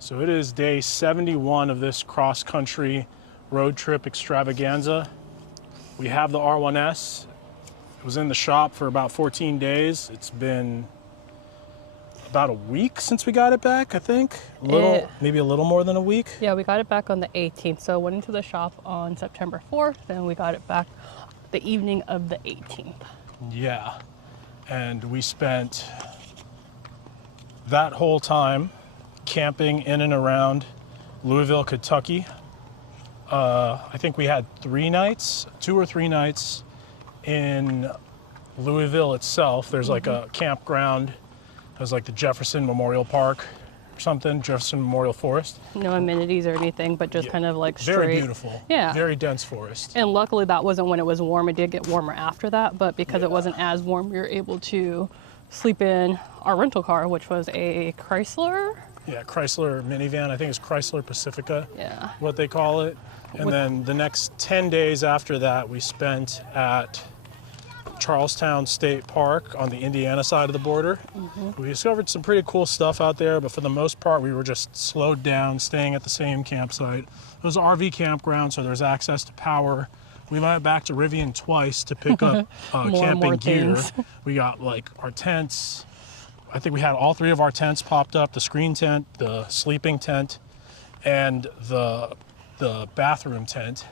So it is day 71 of this cross-country road trip extravaganza. We have the R1S. It was in the shop for about 14 days. It's been about a week since we got it back, I think. Maybe a little more than a week. Yeah, we got it back on the 18th. So went into the shop on September 4th, and we got it back the evening of the 18th. Yeah, and we spent that whole time camping in and around Louisville, Kentucky. I think we had 2 or 3 nights in Louisville itself. There's like a campground. There's like the Jefferson Memorial Park or something, Jefferson Memorial Forest. No amenities or anything, but just kind of like straight. Very beautiful. Yeah. Very dense forest. And luckily that wasn't when it was warm. It did get warmer after that, but because it wasn't as warm, we were able to sleep in our rental car, which was a Chrysler. Yeah, Chrysler minivan. I think it's Chrysler Pacifica, Yeah. what they call it. And then the next 10 days after that, we spent at Charlestown State Park on the Indiana side of the border. We discovered some pretty cool stuff out there, but for the most part, we were just slowed down, staying at the same campsite. It was an RV campground, so there's access to power. We went back to Rivian twice to pick up camping gear. We got like our tents. I think we had all 3 of our tents popped up, the screen tent, the sleeping tent, and the bathroom tent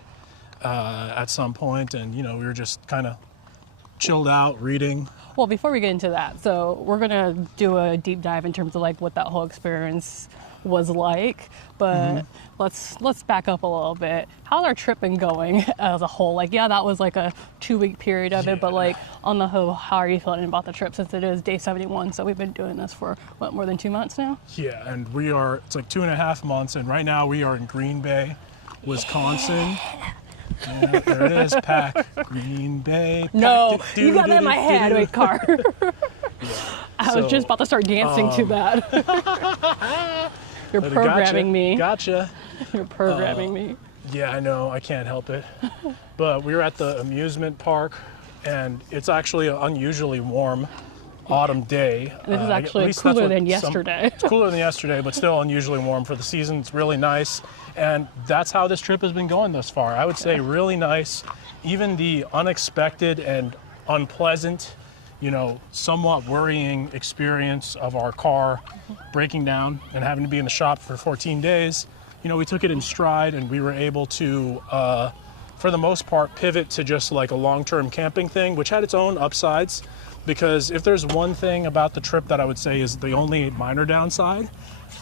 at some point. And, you know, we were just kind of chilled out, reading. Well, before we get into that, so we're going to do a deep dive in terms of like what that whole experience was like, but let's back up a little bit. How's our trip been going as a whole? Like, yeah, that was like a 2-week period of it, but like on the whole, how are you feeling about the trip since it is day 71? So we've been doing this for what, more than 2 months now? Yeah, and it's like 2.5 months, and right now we are in Greenbay, Wisconsin. Yeah, there it is, pack. Greenbay. No, you got that in my head. Wait, car. I was just about to start dancing to that. You're programming me. Gotcha. You're programming me. Yeah, I know. I can't help it. But we were at the amusement park, and it's actually an unusually warm autumn day. This is actually cooler than yesterday. It's cooler than yesterday, but still unusually warm for the season. It's really nice. And that's how this trip has been going thus far. I would say really nice. Even the unexpected and unpleasant, you know, somewhat worrying experience of our car breaking down and having to be in the shop for 14 days, you know, we took it in stride, and we were able to, for the most part, pivot to just like a long-term camping thing, which had its own upsides. Because if there's one thing about the trip that I would say is the only minor downside,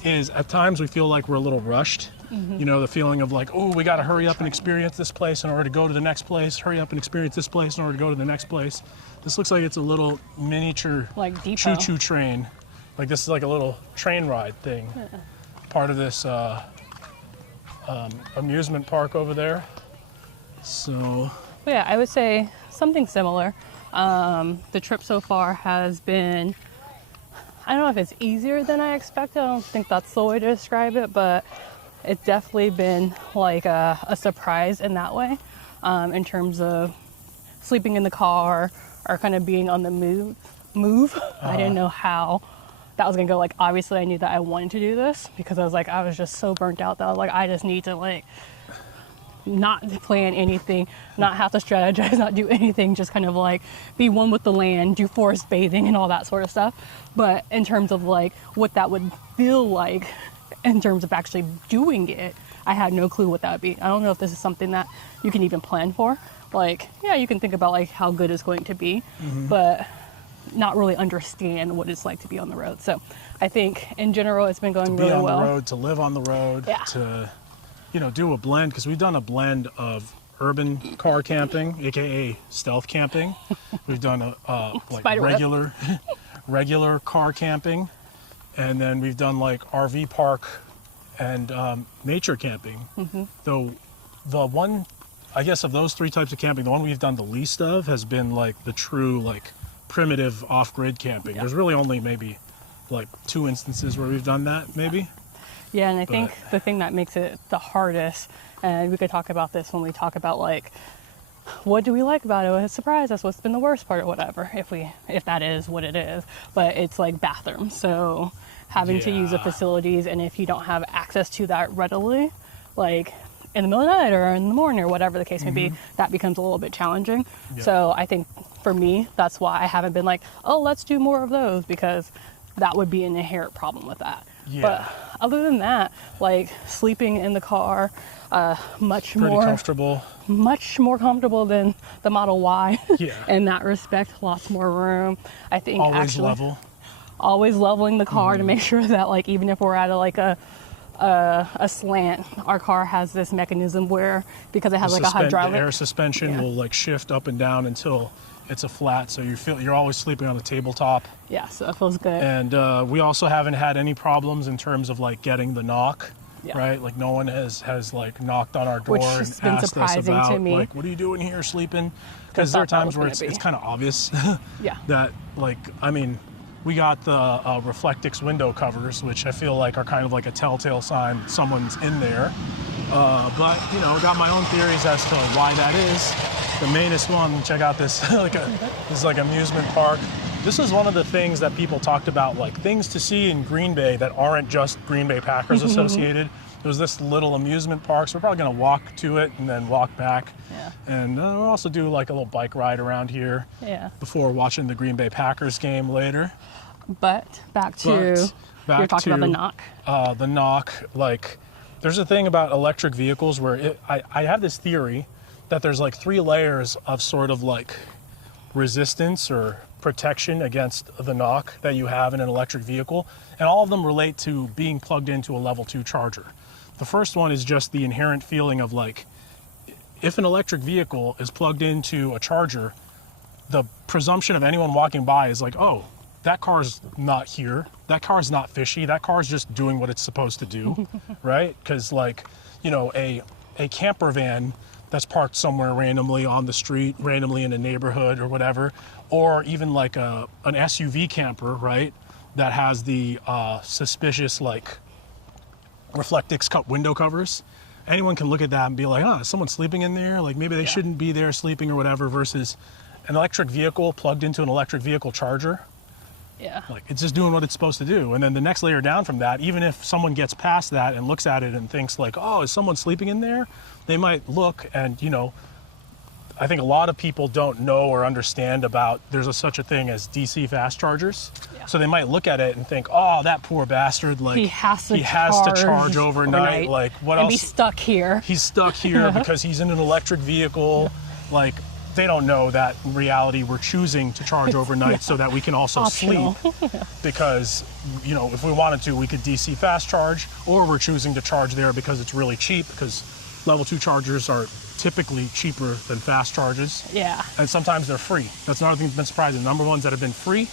is at times we feel like we're a little rushed. You know, the feeling of like, oh, we got to hurry up and experience this place in order to go to the next place, hurry up and experience this place in order to go to the next place. This looks like it's a little miniature like choo-choo train. Like this is like a little train ride thing. Part of this amusement park over there. So yeah, I would say something similar. The trip so far has been, I don't know if it's easier than I expected. I don't think that's the way to describe it, but it's definitely been like a surprise in that way, in terms of sleeping in the car or kind of being on the move. I didn't know how that was gonna go. Like, obviously I knew that I wanted to do this because I was just so burnt out that I was like, I just need to like not plan anything, not have to strategize, not do anything, just kind of like be one with the land, do forest bathing and all that sort of stuff. But in terms of like what that would feel like in terms of actually doing it, I had no clue what that would be. I don't know if this is something that you can even plan for. Like, yeah, you can think about like how good it's going to be, but not really understand what it's like to be on the road. So I think in general it's been going really well. To be on the road, to live on the road, to, you know, do a blend, because we've done a blend of urban car camping, aka stealth camping. We've done like regular car camping, and then we've done like RV park and nature camping. Though the one, I guess, of those 3 types of camping, the one we've done the least of has been like the true like primitive off-grid camping. There's really only maybe like 2 instances where we've done that, maybe. Yeah, and I think the thing that makes it the hardest, and we could talk about this when we talk about like what do we like about it? It surprised us. What's been the worst part or whatever, if that is what it is. But it's like bathrooms. So having to use the Yeah. facilities, and if you don't have access to that readily, like in the middle of the night or in the morning or whatever the case may be, that becomes a little bit challenging. Yeah. So I think for me, that's why I haven't been like, oh, let's do more of those, because that would be an inherent problem with that. Yeah. But other than that, like sleeping in the car, much Pretty more comfortable than the Model Y. Yeah. In that respect, lots more room. I think Always actually level. always leveling the car to make sure that, like, even if we're at a slant, our car has this mechanism where, because it has like a hydraulic, the air suspension will like shift up and down until it's a flat, so you're always sleeping on the tabletop. Yeah, so that feels good. And we also haven't had any problems in terms of like getting the knock. Yeah. Right, like no one has like knocked on our door Which and has been asked us surprising about to me. like, what are you doing here sleeping? Because there are thought that times was where gonna it's be. kind of obvious Yeah. that, like, I mean, we got the Reflectix window covers, which I feel like are kind of like a telltale sign someone's in there. But you know, got my own theories as to why that is. The mainest one, check out this this like amusement park. This is one of the things that people talked about, like things to see in Greenbay that aren't just Greenbay Packers associated. There was this little amusement park, so we're probably gonna walk to it and then walk back. Yeah. And we'll also do like a little bike ride around here Yeah. before watching the Green Bay Packers game later. But back to you're talking about the knock. The knock, like, there's a thing about electric vehicles where I have this theory that there's like 3 layers of sort of like resistance or protection against the knock that you have in an electric vehicle, and all of them relate to being plugged into a level 2 charger. The first one is just the inherent feeling of like, if an electric vehicle is plugged into a charger, the presumption of anyone walking by is like, oh, that car's not here, that car's not fishy, that car's just doing what it's supposed to do, right? Because like, you know, a camper van that's parked somewhere randomly on the street, randomly in a neighborhood or whatever, or even like an SUV camper, right, that has the suspicious like Reflectix cut window covers. Anyone can look at that and be like, oh, is someone sleeping in there? Like maybe they shouldn't be there sleeping or whatever, versus an electric vehicle plugged into an electric vehicle charger. Yeah. Like it's just doing what it's supposed to do. And then the next layer down from that, even if someone gets past that and looks at it and thinks like, oh, is someone sleeping in there? They might look and, you know, I think a lot of people don't know or understand about there's such a thing as DC fast chargers. Yeah. So they might look at it and think, oh, that poor bastard, like he has to charge overnight. Like what and else? Be stuck here. He's stuck here because he's in an electric vehicle. Like they don't know that in reality we're choosing to charge overnight so that we can also Optional. sleep. Because, you know, if we wanted to, we could DC fast charge, or we're choosing to charge there because it's really cheap, because level 2 chargers are typically cheaper than fast charges. Yeah. And sometimes they're free. That's another thing that's been surprising. The number of ones that have been free.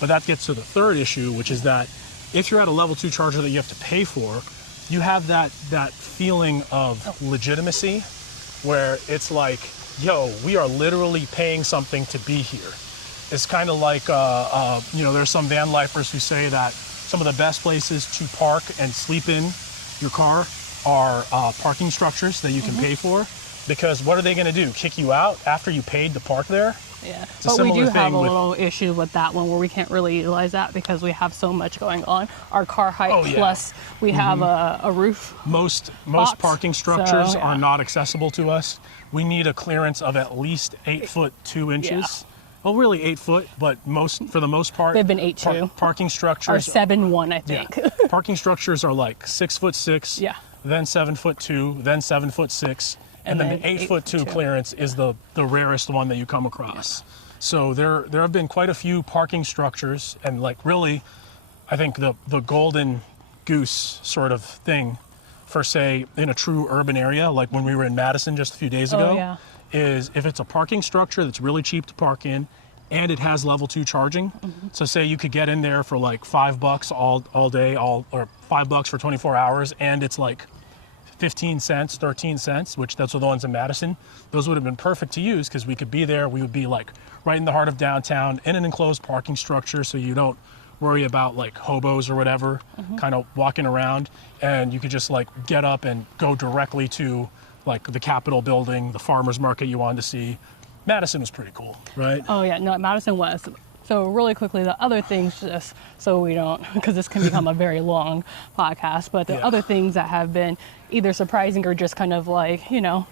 But that gets to the third issue, which is that if you're at a level 2 charger that you have to pay for, you have that feeling of legitimacy where it's like, yo, we are literally paying something to be here. It's kind of like, you know, there's some van lifers who say that some of the best places to park and sleep in your car are parking structures that you can pay for, because what are they going to do? Kick you out after you paid to park there? Yeah, It's a but we similar do have thing a with- little issue with that one where we can't really utilize that because we have so much going on. Our car height, Oh, yeah. plus we have a roof. Most Box. parking structures So, yeah. are not accessible to us. We need a clearance of at least 8 foot 2 inches. Yeah. Well, really 8 foot, but for the most part, They've been 8'2". Parking Or structures 7'1", I think. Yeah. Parking structures are like 6'6", Yeah. then 7'2", then 7'6", and then then the 8'2" 8'2". clearance is the rarest one that you come across. So there have been quite a few parking structures, and like really, I think the golden goose sort of thing for, say, in a true urban area, like when we were in Madison just a few days ago, yeah. is if it's a parking structure that's really cheap to park in, and it has level 2 charging. So say you could get in there for like $5 all day, or $5 for 24 hours, and it's like 15 cents, 13 cents, which that's the ones in Madison. Those would have been perfect to use because we could be there. We would be like right in the heart of downtown in an enclosed parking structure, so you don't worry about like hobos or whatever kind of walking around, and you could just like get up and go directly to like the Capitol building, the farmers market you wanted to see. Madison was pretty cool, right? Oh yeah, no, Madison was So really quickly, the other things, just so we don't, because this can become a very long podcast, but the other things that have been either surprising or just kind of like, you know,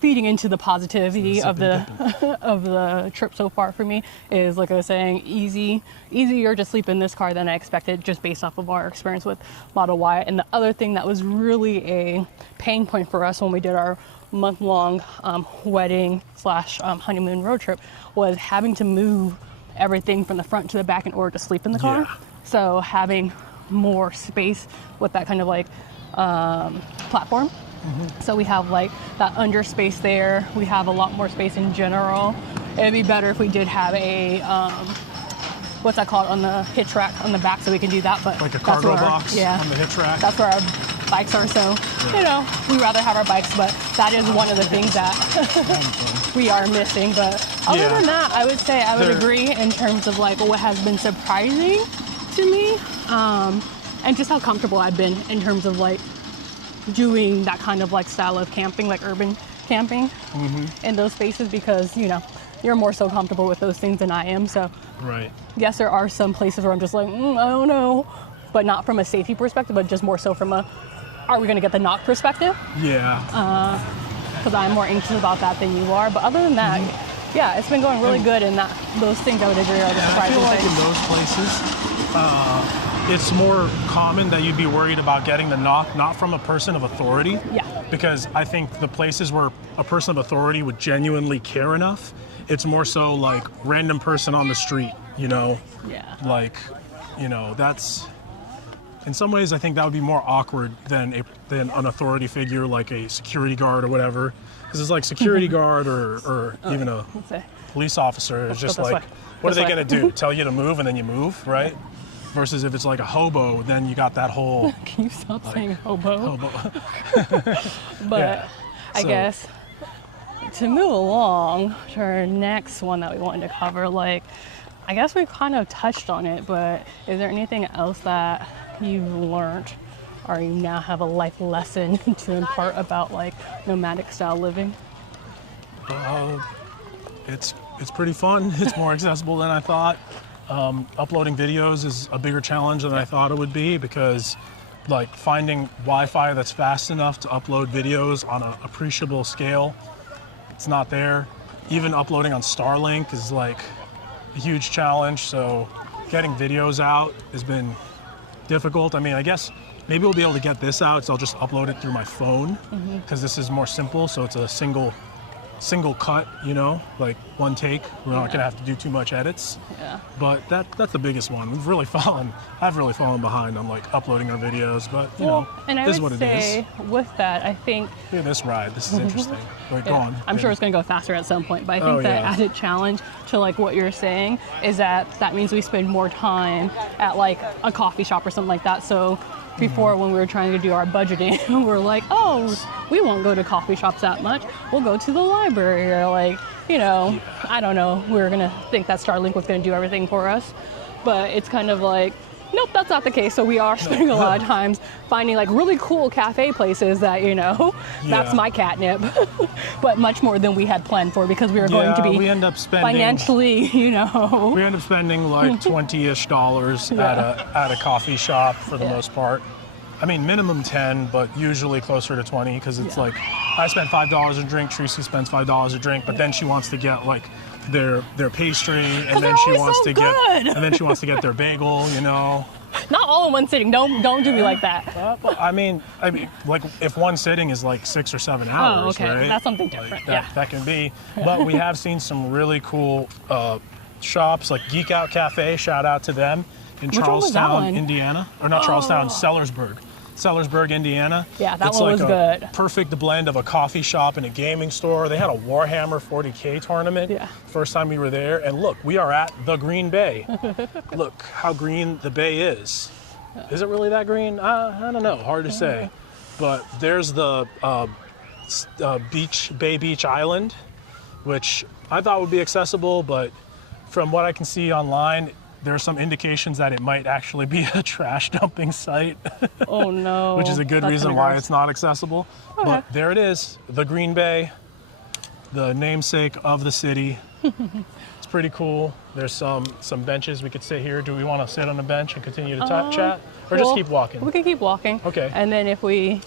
feeding into the positivity of the trip so far for me is, like I was saying, easier to sleep in this car than I expected, just based off of our experience with Model Y. And the other thing that was really a pain point for us when we did our month-long wedding / honeymoon road trip was having to move everything from the front to the back in order to sleep in the car. So having more space with that kind of like platform. So we have like that under space there. We have a lot more space in general. It'd be better if we did have a, what's that called, on the hitch rack on the back, so we can do that. But like a cargo box on the hitch rack. That's where our bikes are. So, you know, we rather have our bikes, but that is one of the things that we are missing. But other than that, I would say I would agree in terms of like what has been surprising to me, and just how comfortable I've been in terms of like doing that kind of like style of camping, like urban camping in those spaces, because, you know, you're more so comfortable with those things than I am. So yes, there are some places where I'm just like, I don't know, but not from a safety perspective, but just more so from a, are we going to get the knock perspective? Because I'm more anxious about that than you are. But other than that, yeah, it's been going really good, and that those things I would agree are the surprising things. I feel like in those places, it's more common that you'd be worried about getting the knock, not from a person of authority. Because I think the places where a person of authority would genuinely care enough, it's more so like random person on the street, you know? Like, you know, that's, in some ways I think that would be more awkward than an authority figure like a security guard or whatever. Because it's like security guard or even a police officer is just like, what are they gonna do? Tell you to move and then you move, right? Versus if it's like a hobo, then you got that whole... Can you stop saying hobo? But I guess to move along to our next one that we wanted to cover, like, I guess we kind of touched on it, but is there anything else that you've learned or you now have a life lesson to impart about like nomadic style living? It's pretty fun. It's more accessible than I thought. Uploading videos is a bigger challenge than I thought it would be, because like finding Wi-Fi that's fast enough to upload videos on an appreciable scale, it's not there. Even uploading on Starlink is like a huge challenge, so getting videos out has been difficult. I mean, I guess maybe we'll be able to get this out, so I'll just upload it through my phone, because this is more simple, so it's a single cut, you know, like one take. We're not gonna have to do too much edits. But that's the biggest one. I've really fallen behind on like uploading our videos, but you know, and I this is would what say it is. With that, I think Look at this ride. This is interesting. Like, go on. I'm sure it's gonna go faster at some point, but I think that added challenge to like what you're saying is that means we spend more time at like a coffee shop or something like that. So before, when we were trying to do our budgeting, we're like, oh, we won't go to coffee shops that much. We'll go to the library, or like, you know, I don't know. We were going to think that Starlink was going to do everything for us. But it's kind of like, nope, that's not the case. So we are spending a lot of times finding like really cool cafe places that, you know, that's my catnip. But much more than we had planned for, because we were going to be we end up spending, financially, you know. We end up spending like $20-ish at a coffee shop for the most part. I mean, minimum 10, but usually closer to 20, because it's like, I spent $5 a drink, Tracy spends $5 a drink, but then she wants to get like their pastry, and then she wants to get their bagel, you know. Not all in one sitting. Don't do me like that. I mean, like if one sitting is like 6 or 7 hours, right? That's something different. Like, that can be. But we have seen some really cool shops, like Geek Out Cafe. Shout out to them in Charlestown, Indiana, or not Charlestown, Sellersburg, Indiana. Yeah, that it's one like was good. Perfect blend of a coffee shop and a gaming store. They had a Warhammer 40K tournament. First time we were there, and look, we are at the Green Bay. Look how green the bay is. Is it really that green? I don't know. Hard to say. But there's the Bay Beach Island, which I thought would be accessible, but from what I can see online, there are some indications that it might actually be a trash dumping site. Oh no. Which is a good reason why it's not accessible. Okay. But there it is, the Green Bay, the namesake of the city. It's pretty cool. There's some benches we could sit here. Do we want to sit on the bench and continue to chat, or just keep walking? We can keep walking. Okay. And then if we,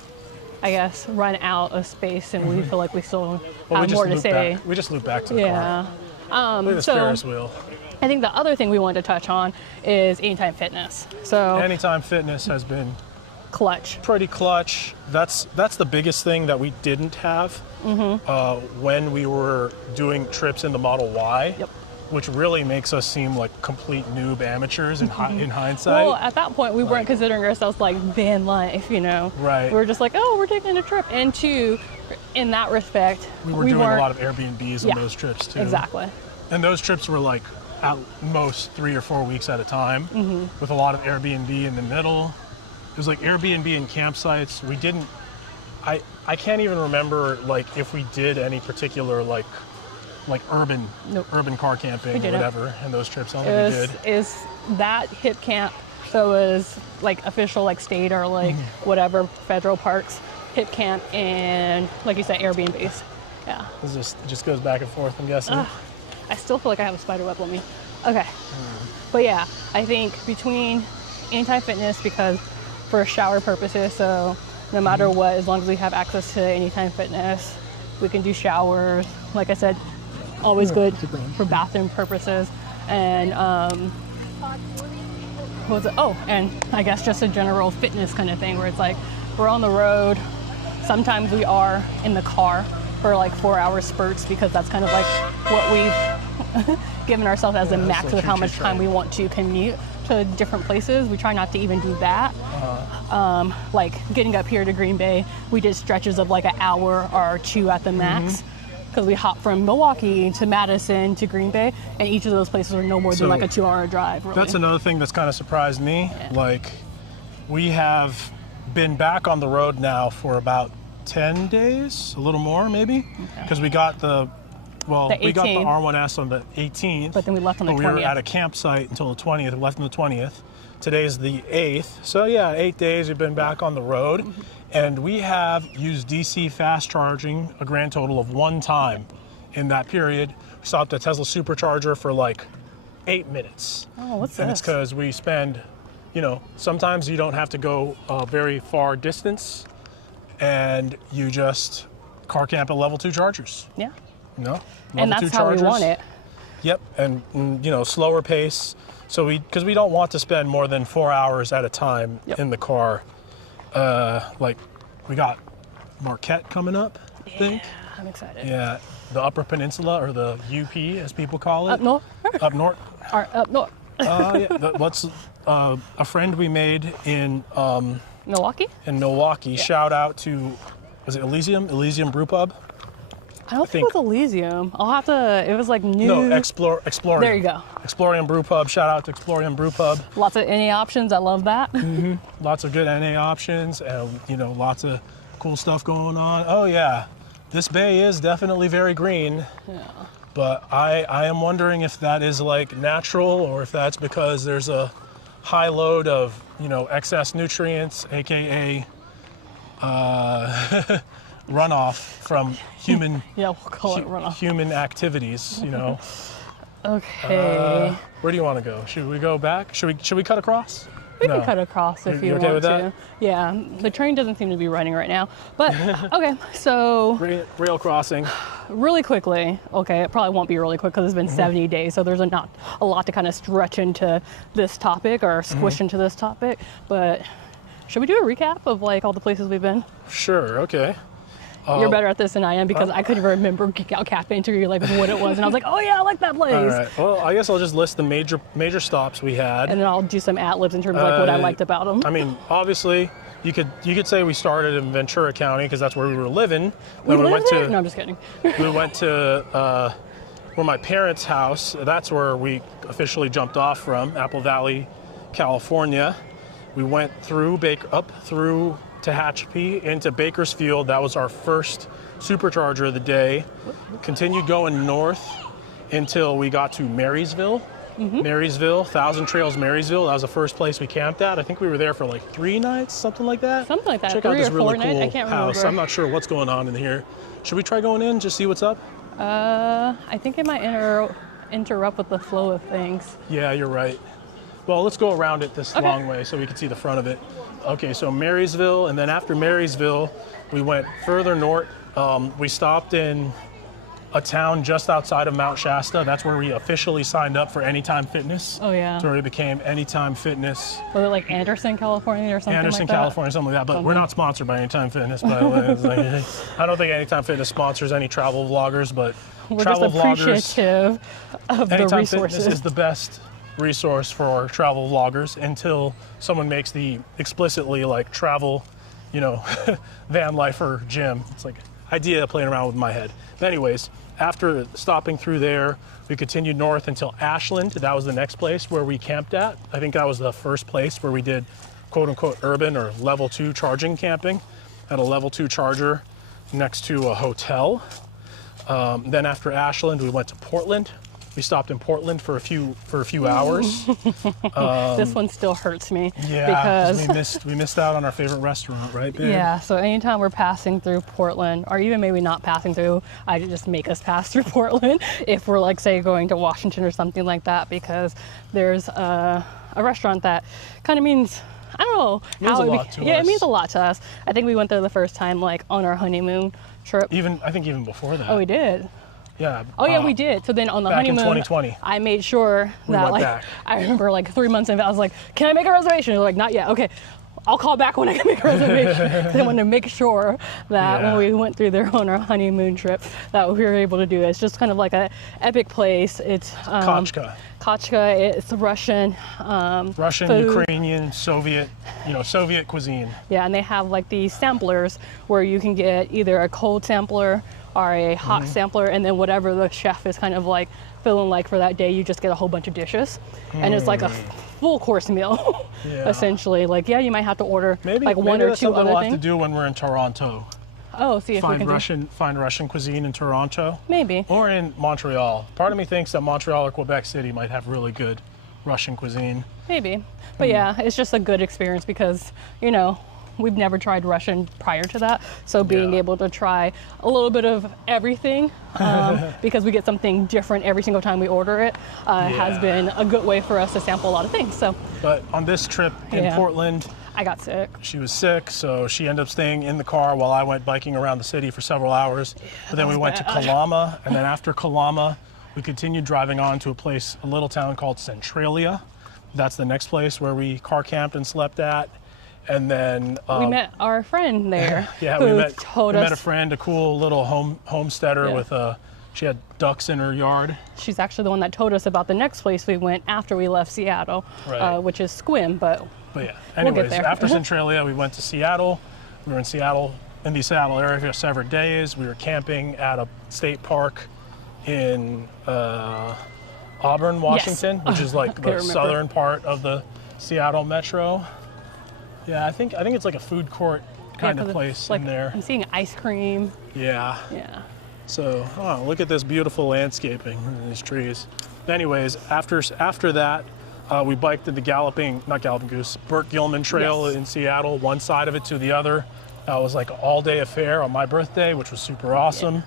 I guess, run out of space and we feel like we still Well, have more to say. We just loop back to the car. Yeah. Look at this So Ferris wheel. I think the other thing we wanted to touch on is Anytime Fitness. So Anytime Fitness has been clutch. pretty clutch. That's the biggest thing that we didn't have when we were doing trips in the Model Y. Yep. Which really makes us seem like complete noob amateurs in hindsight. Well, at that point, we weren't considering ourselves like van life, you know. Right. We were just like, oh, we're taking a trip. And two, in that respect, we were doing a lot of Airbnbs on those trips too. Exactly. And those trips were like at most 3 or 4 weeks at a time, with a lot of Airbnb in the middle. It was like Airbnb and campsites. We didn't. I can't even remember like if we did any particular like urban car camping or whatever in those trips. I don't think we did. Is that hip camp? So it was like official like state or like whatever federal parks, hip camp, and like you said, Airbnbs. Yeah. It just goes back and forth, I'm guessing. I still feel like I have a spider web on me. Okay. But yeah, I think between Anytime Fitness, because for shower purposes, so no matter what, as long as we have access to Anytime Fitness, we can do showers. Like I said, always good for bathroom purposes. And what was it? Oh, and I guess just a general fitness kind of thing where it's like we're on the road. Sometimes we are in the car for like 4-hour spurts because that's kind of like what we've given ourselves as a max of how much time we want to commute to different places. We try not to even do that. Like getting up here to Green Bay, we did stretches of like an hour or two at the max. Because we hopped from Milwaukee to Madison to Green Bay, and each of those places are no more than like a 2-hour drive. Really. That's another thing that's kind of surprised me. Yeah. Like, we have been back on the road now for about 10 days, a little more maybe, because we got the R1S on the 18th. But then we left on the 20th. We were at a campsite until the 20th. We left on the 20th. Today's the 8th. So yeah, 8 days we've been back on the road. And we have used DC fast charging a grand total of 1 time in that period. We stopped at Tesla Supercharger for like 8 minutes. Oh, what's and this? It's because we spend, sometimes you don't have to go a very far distance and you just car camp at level 2 chargers. Yeah. And that's how we want it. Yep, and slower pace. So because we don't want to spend more than 4 hours at a time in the car. Like we got Marquette coming up, I think. Yeah, I'm excited. Yeah, the Upper Peninsula, or the UP as people call it. Up north. Up north. Up north. A friend we made in Milwaukee. Yeah. Shout out to, was it Elysium Brew Pub? I don't think it was Elysium. I'll have to. It was like new. No, Explorium. There you go. Explorium Brew Pub. Shout out to Explorium Brew Pub. Lots of NA options. I love that. Lots of good NA options, and lots of cool stuff going on. Oh yeah, this bay is definitely very green. Yeah. But I am wondering if that is like natural, or if that's because there's a high load of excess nutrients, aka runoff from human we'll call it runoff. Human activities, Okay. Where do you want to go? Should we go back? Should we cut across? We can cut across if you okay want with to. That? Yeah, the train doesn't seem to be running right now. But okay, so rail crossing. Really quickly. Okay, it probably won't be really quick because it's been 70 days, so there's not a lot to kind of stretch into this topic or squish into this topic. But should we do a recap of like all the places we've been? Sure. Okay. You're better at this than I am because I couldn't remember Geek Out Cafe interview like what it was, and I was like, oh yeah, I like that place. All right. Well, I guess I'll just list the major stops we had, and then I'll do some ad-libs in terms of like what I liked about them. I mean, obviously, you could say we started in Ventura County because that's where we were living. We went to. No, I'm just kidding. We went to where my parents' house. That's where we officially jumped off from, Apple Valley, California. We went up through Tehachapi into Bakersfield. That was our first supercharger of the day. Continued going north until we got to Marysville. Marysville, Thousand Trails, Marysville. That was the first place we camped at. I think we were there for like 3 nights, something like that. Something like that. Check 3 out this or 4 really nights. cool I can't house. remember. I'm not sure what's going on in here. Should we try going in, just see what's up? I think it might interrupt with the flow of things. Yeah, you're right. Well, let's go around it this Okay. long way so we can see the front of it. Okay, so Marysville, and then after Marysville, we went further north. We stopped in a town just outside of Mount Shasta. That's where we officially signed up for Anytime Fitness. Oh, yeah. That's where we became Anytime Fitness. Was it like Anderson, California or something Anderson, like that? California, something like that. But we're not sponsored by Anytime Fitness, by the way. It's like, I don't think Anytime Fitness sponsors any travel vloggers, but We're travel just vloggers. appreciative of the Anytime resources. Fitness is the best resource for travel vloggers until someone makes the explicitly like travel, you know, van lifer gym. It's like idea playing around with my head. But anyways, after stopping through there, we continued north until Ashland. That was the next place where we camped at. I think that was the first place where we did quote unquote urban or level 2 charging camping at a level 2 charger next to a hotel. Then after Ashland, we went to Portland. We stopped in Portland for a few hours. This one still hurts me. Yeah, because we missed out on our favorite restaurant, right, babe? yeah, so anytime we're passing through Portland, or even maybe not passing through, I just make us pass through Portland if we're like, say, going to Washington or something like that, because there's a restaurant that kind of means, I don't know. Means a lot to yeah, us. it means a lot to us. I think we went there the first time, like on our honeymoon trip. I think even before that. Oh, we did. Yeah. Oh yeah, we did. So then on the back in honeymoon, 2020. I made sure that went like back. I remember like 3 months in, I was like, "Can I make a reservation?" They're like, "Not yet." Okay, I'll call back when I can make a reservation. They want to make sure that Yeah. when we went through there on our honeymoon trip, that we were able to do it. It's just kind of like a epic place. It's Kochka. Kochka. It's Russian. Russian, food. Ukrainian, Soviet, Soviet cuisine. Yeah, and they have like these samplers where you can get either a cold sampler or a hot Mm-hmm. sampler, and then whatever the chef is kind of like feeling like for that day, you just get a whole bunch of dishes. And it's like a full course meal, Yeah. essentially. Like, yeah, you might have to order Maybe like one or that's two something other we'll have to things. do when we're in Toronto. Oh, see if we can Find Russian cuisine in Toronto. Maybe. Or in Montreal. Part of me thinks that Montreal or Quebec City might have really good Russian cuisine. Maybe. But yeah, it's just a good experience because, we've never tried Russian prior to that. So being Yeah. able to try a little bit of everything, because we get something different every single time we order it, has been a good way for us to sample a lot of things. So But on this trip in Yeah. Portland, I got sick. she was sick, so she ended up staying in the car while I went biking around the city for several hours. But then we was went to bad. Kalama, and then after Kalama, we continued driving on to a little town called Centralia. That's the next place where we car camped and slept at. And then We met our friend there. yeah, who we met told us a friend, a cool little homesteader Yeah. with she had ducks in her yard. she's actually the one that told us about the next place we went after we left Seattle, Right. which is Squim. But But yeah, We'll get anyways, there. after Centralia, we went to Seattle. We were in the Seattle area for several days. We were camping at a state park in Auburn, Washington, which is like the remember. southern part of the Seattle metro. Yeah, I think it's like a food court kind of 'cause place it's like, in there. I'm seeing ice cream. Yeah. Yeah. So, look at this beautiful landscaping, these trees. Anyways, after that, we biked to the Burt Gilman Trail Yes. in Seattle, one side of it to the other. That was like an all-day affair on my birthday, which was super awesome.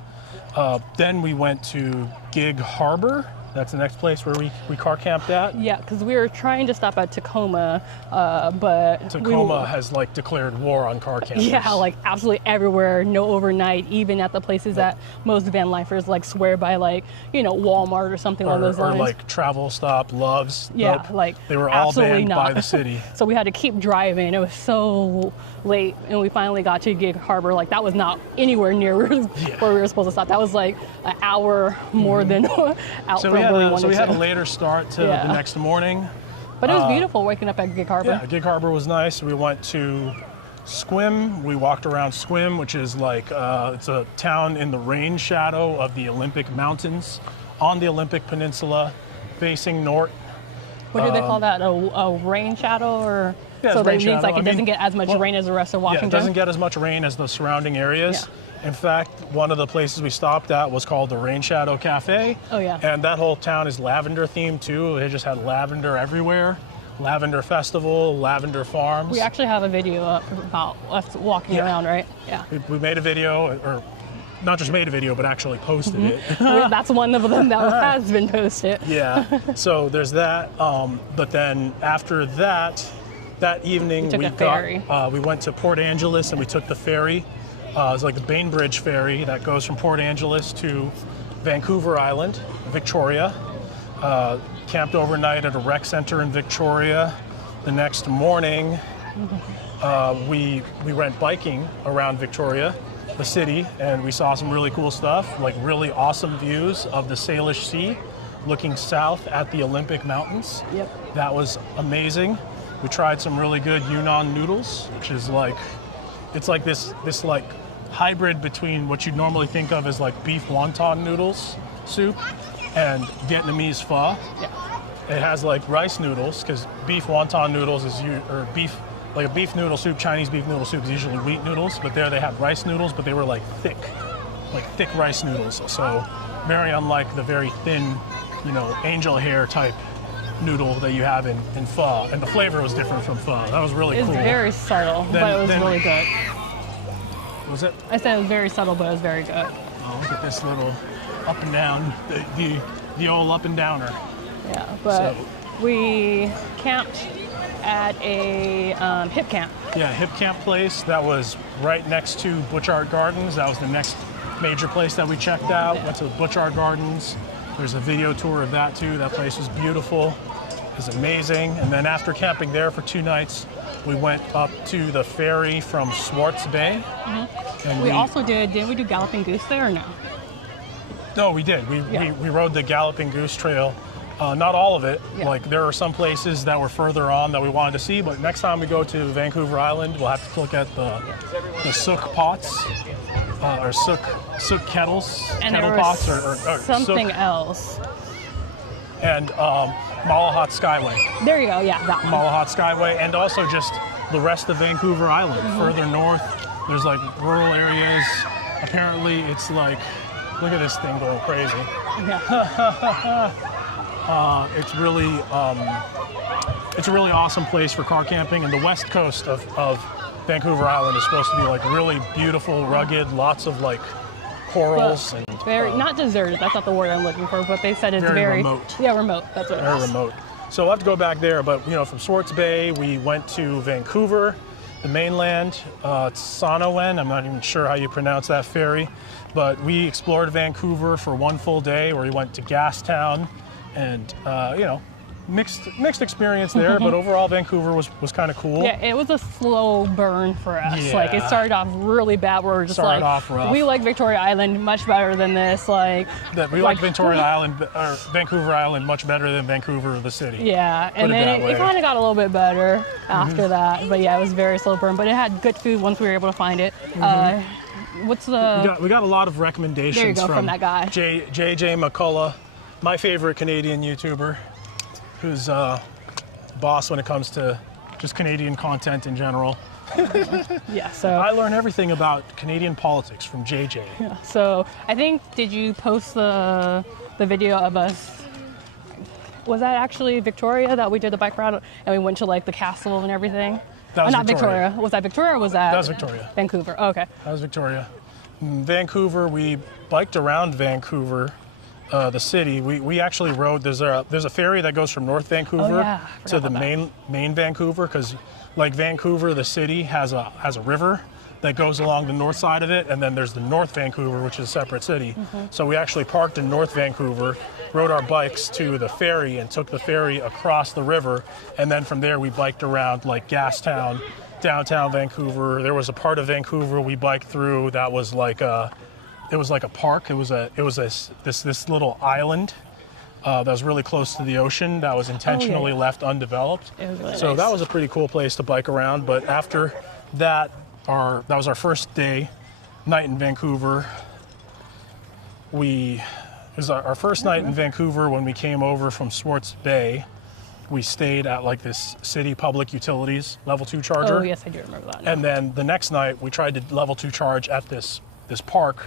Then we went to Gig Harbor. That's the next place where we car camped at. Yeah, because we were trying to stop at Tacoma, but Tacoma has like declared war on car campers. yeah, like absolutely everywhere, no overnight, even at the places that most van lifers like swear by, like, Walmart or something along those or lines. like Travel Stop, Loves. Yeah, Nope. like they were all absolutely banned not. by the city. So we had to keep driving. It was so late, and we finally got to Gig Harbor. Like, that was not anywhere near where we were supposed to stop. That was like an hour more than out So from where we wanted we had to. a later start to Yeah. the next morning. But it was beautiful waking up at Gig Harbor. Yeah, Gig Harbor was nice. We went to Squim. We walked around Squim, which is like it's a town in the rain shadow of the Olympic Mountains on the Olympic Peninsula, facing north. What do they call that? A rain shadow, or Yeah, so it's that rain means shadow. like I it doesn't mean, get as much rain as the rest of Yeah, Washington. it doesn't get as much rain as the surrounding areas. In fact, one of the places we stopped at was called the Rain Shadow Cafe. Oh, yeah. And that whole town is lavender themed too. They just had lavender everywhere. Lavender Festival, lavender farms. We actually have a video up about us walking Yeah. around, right? Yeah. We made a video, or not just made a video, but actually posted it. That's one of them that has been posted. Yeah, so there's that. But then after that evening, we went to Port Angeles and we took the ferry. It's like the Bainbridge ferry that goes from Port Angeles to Vancouver Island, Victoria. Camped overnight at a rec center in Victoria. The next morning, we went biking around Victoria, the city, and we saw some really cool stuff, like really awesome views of the Salish Sea, looking south at the Olympic Mountains. Yep. That was amazing. We tried some really good Yunnan noodles, which is like, it's like this like hybrid between what you'd normally think of as like beef wonton noodles soup and Vietnamese pho. Yeah. It has like rice noodles, because beef wonton noodles is like a beef noodle soup, Chinese beef noodle soup is usually wheat noodles, but there they had rice noodles, but they were like thick rice noodles. So very unlike the very thin, angel hair type noodle that you have in pho. And the flavor was different from pho. That was really cool. It's very subtle, but it was really good. Was it? I said it was very subtle, but it was very good. Oh, look at this little up and down, the old up and downer. Yeah, but we camped at a hip camp. Yeah, hip camp place that was right next to Butchart Gardens. That was the next major place that we checked out. Yeah. Went to the Butchart Gardens. There's a video tour of that too. That place was beautiful. It was amazing. And then after camping there for 2 nights, we went up to the ferry from Swartz Bay. Mm-hmm. And we also didn't we do Galloping Goose there or no? No, we did. We rode the Galloping Goose Trail. Not all of it. Yeah. Like there are some places that were further on that we wanted to see, but next time we go to Vancouver Island, we'll have to look at the sook pots or sook kettles, and kettle there pots, was or something sook, else. and Malahat Skyway. There you go. Yeah, that one. Malahat Skyway, and also just the rest of Vancouver Island. Mm-hmm. Further north, there's like rural areas. Apparently, it's like, look at this thing going crazy. Yeah. It's a really awesome place for car camping, and the west coast of Vancouver Island is supposed to be like really beautiful, rugged, lots of like corals and very not deserted. That's not the word I'm looking for, but they said it's very remote. Yeah, remote. That's what it very is. remote. So we'll have to go back there, but from Swartz Bay, we went to Vancouver, the mainland. Sonowen. I'm not even sure how you pronounce that ferry, but we explored Vancouver for 1 full day, where we went to Gastown. And mixed experience there, but overall Vancouver was kind of cool. Yeah, it was a slow burn for us. Yeah. Like it started off really bad. We're just Started off rough. We like Victoria Island much better than this. We like Victoria Island or Vancouver Island much better than Vancouver the city. Yeah, and then it kind of got a little bit better after that. But yeah, it was very slow burn. But it had good food once we were able to find it. What's the? We got a lot of recommendations. There you go, from that guy. JJ McCullough. My favorite Canadian YouTuber, who's boss when it comes to just Canadian content in general. Yeah, so I learn everything about Canadian politics from JJ. Yeah, so I think, did you post the video of us? Was that actually Victoria that we did the bike ride and we went to like the castle and everything? That was not Victoria. Was that Victoria or was that? That was Victoria. Vancouver. Oh, okay. That was Victoria. Vancouver, we biked around Vancouver. The city, we actually rode. There's a ferry that goes from North Vancouver to the main Vancouver, because like Vancouver, the city has a river that goes along the north side of it, and then there's the North Vancouver, which is a separate city. Mm-hmm. So we actually parked in North Vancouver, rode our bikes to the ferry, and took the ferry across the river, and then from there we biked around like Gastown, downtown Vancouver. There was a part of Vancouver we biked through that was like it was like a park. It was this little island that was really close to the ocean that was intentionally left undeveloped. It was really so nice. That was a pretty cool place to bike around. But after that, that was our first night in Vancouver. It was our first night in Vancouver when we came over from Swartz Bay. We stayed at like this city public utilities level 2 charger. Oh yes, I do remember that. And then the next night we tried to level 2 charge at this park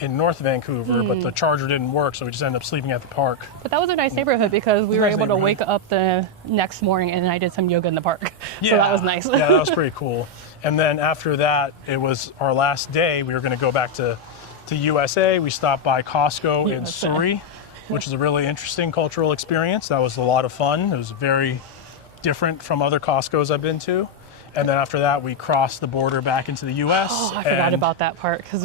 in North Vancouver, but the charger didn't work, so we just ended up sleeping at the park. But that was a nice neighborhood because we were able to wake up the next morning and I did some yoga in the park. Yeah. So that was nice. Yeah, that was pretty cool. And then after that, it was our last day. We were going to go back to to USA. We stopped by Costco in USA. Surrey, which is a really interesting cultural experience. That was a lot of fun. It was very different from other Costco's I've been to. And then after that, we crossed the border back into the U.S. Oh, I forgot about that part because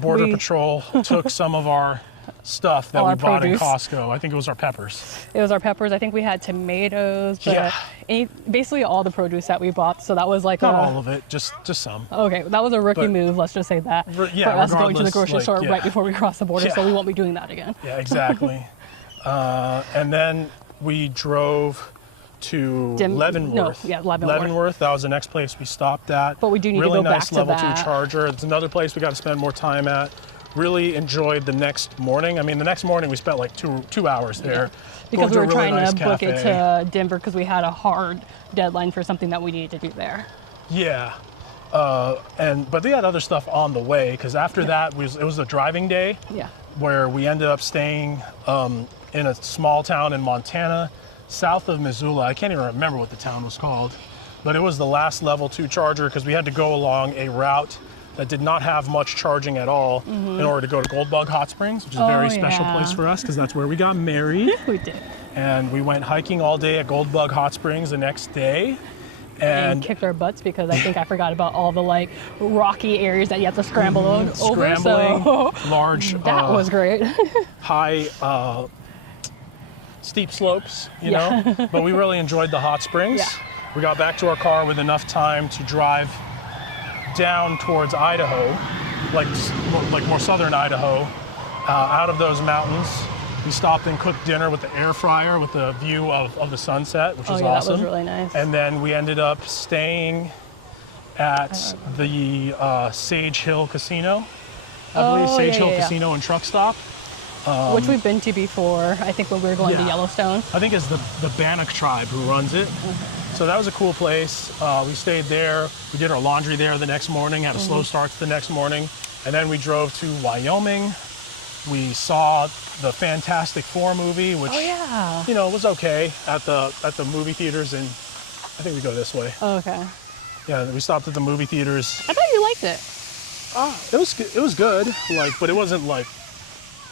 Border Patrol took some of our stuff that All we our bought produce. in Costco. I think it was our peppers. It was our peppers. I think we had tomatoes, but basically all the produce that we bought. So that was like Not all of it, just some. Okay, that was a rookie move. Let's just say that Yeah, for us going to the regardless, grocery store right before we cross the border. Yeah. So we won't be doing that again. Yeah, exactly. And then we drove to Leavenworth. Leavenworth. That was the next place we stopped at. But we do need really to go nice back to level that. 2 charger. It's another place we got to spend more time at. Really enjoyed the next morning. I mean, the next morning we spent like two hours there. Because we were Going to a really trying nice to book it cafe. to Denver because we had a hard deadline for something that we needed to do there. Yeah. But they had other stuff on the way because after that it was a driving day. Yeah. Where we ended up staying in a small town in Montana, south of Missoula. I can't even remember what the town was called, but it was the last level 2 charger because we had to go along a route that did not have much charging at all in order to go to Goldbug Hot Springs, which is a very special place for us because that's where we got married. We did. And we went hiking all day at Goldbug Hot Springs the next day. And kicked our butts because I think I forgot about all the like rocky areas that you have to scramble over. Scrambling, So large, that was great. high, steep slopes, you know. But we really enjoyed the hot springs. Yeah. We got back to our car with enough time to drive down towards Idaho, like more southern Idaho, out of those mountains. We stopped and cooked dinner with the air fryer with the view of the sunset, which was awesome. That was really nice. And then we ended up staying at the Sage Hill Casino. I believe Sage Hill Casino and Truck Stop. Which we've been to before, I think when we were going to Yellowstone. I think it's the Bannock tribe who runs it. So that was a cool place. We stayed there. We did our laundry there the next morning, had a slow start the next morning. And then we drove to Wyoming. We saw the Fantastic Four movie, which you know was okay at the movie theaters, and I think we go this way. Oh, okay. Yeah, we stopped at the movie theaters. I thought you liked it. It was good, but it wasn't like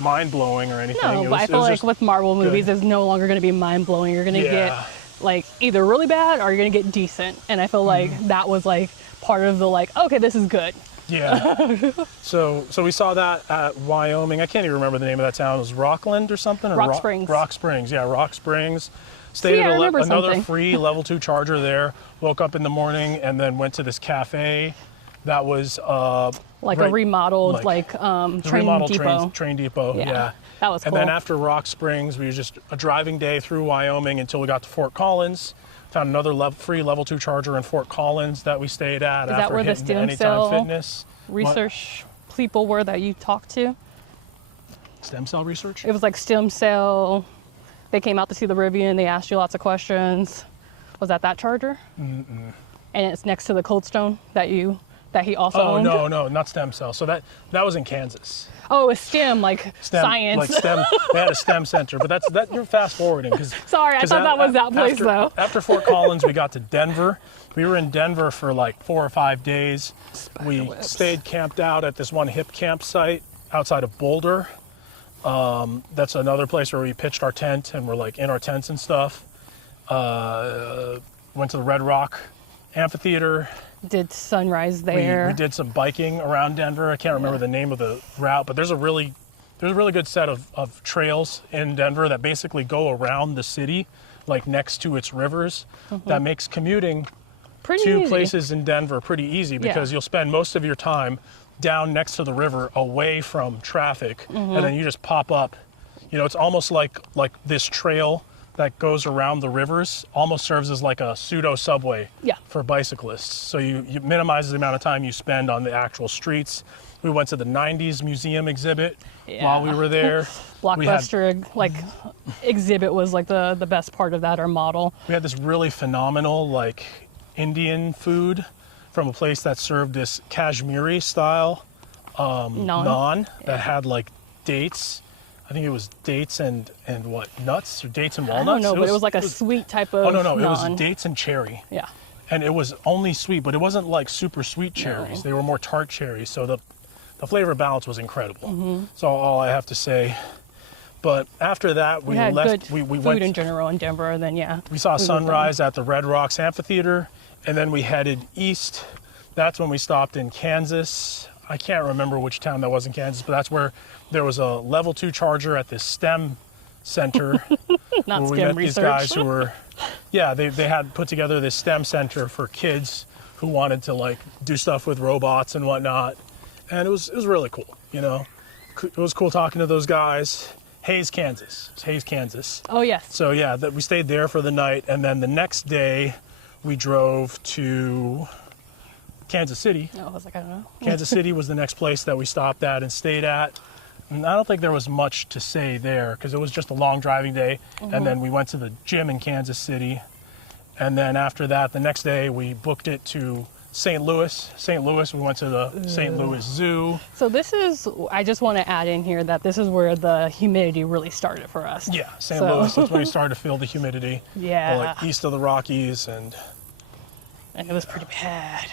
mind blowing or anything. No, but I feel like with Marvel movies, it's no longer going to be mind blowing. You're going to get like either really bad or you're going to get decent, and I feel like that was like part of the like, okay, this is good. Yeah. So we saw that at Wyoming. I can't even remember the name of that town. It was Rockland or something? Rock Springs. Rock Springs, yeah, Rock Springs. Stayed at another free level 2 charger there. Woke up in the morning and then went to this cafe that was like a remodeled train depot. Yeah. That was cool. And then after Rock Springs, we was just a driving day through Wyoming until we got to Fort Collins. Found another free level 2 charger in Fort Collins that we stayed at. Is that where the stem cell Fitness research people were that you talked to? Stem cell research? It was like stem cell. They came out to see the Rivian. They asked you lots of questions. Was that charger? Mm-mm. And it's next to the Cold Stone that he also owned? Oh, no, not stem cell. So that was in Kansas. Oh, it's STEM, like science. Like STEM. They had a STEM center, but that you're fast forwarding. Sorry, I thought that was that place though. After Fort Collins, we got to Denver. We were in Denver for like 4 or 5 days. We stayed camped out at this one hip campsite outside of Boulder. That's another place where we pitched our tent and we're like in our tents and stuff. Went to the Red Rock Amphitheater. Did sunrise there. We did some biking around Denver. I can't remember the name of the route, but there's a really good set of trails in Denver that basically go around the city, like next to its rivers. That makes commuting to places in Denver pretty easy because you'll spend most of your time down next to the river away from traffic, and then you just pop up. You know, it's almost like this trail that goes around the rivers almost serves as like a pseudo subway for bicyclists. So you minimize the amount of time you spend on the actual streets. We went to the 90s museum exhibit while we were there. Blockbuster exhibit was like the best part of that, or model. We had this really phenomenal like Indian food from a place that served this Kashmiri style naan that had like dates. I think it was dates and what, nuts or dates and walnuts? I don't know, but it was like a sweet type of no, naan. it was dates and cherry. Yeah. And it was only sweet, but it wasn't like super sweet cherries. No. They were more tart cherries. So the flavor balance was incredible. So all I have to say. But after that, we had left. good We food went in general in Denver, and then we saw moved sunrise at the Red Rocks Amphitheater, and then we headed east. That's when we stopped in Kansas. I can't remember which town that was in Kansas, but that's where there was a level 2 charger at the STEM center. Not where we STEM met research. these guys who were, they had put together this STEM center for kids who wanted to like do stuff with robots and whatnot, and it was really cool. You know, it was cool talking to those guys. Hayes, Kansas. It's Hayes, Kansas. Oh, yes. So yeah, we stayed there for the night, and then the next day we drove to Kansas City. Oh, I was like, I don't know. Kansas City was the next place that we stopped at and stayed at. And I don't think there was much to say there because it was just a long driving day. And then we went to the gym in Kansas City. And then after that, the next day we booked it to St. Louis. St. Louis, we went to the St. Louis Zoo. So this is, I just want to add in here that this is where the humidity really started for us. Yeah, St. Louis, that's when we started to feel the humidity. Yeah. Like east of the Rockies and it was pretty bad.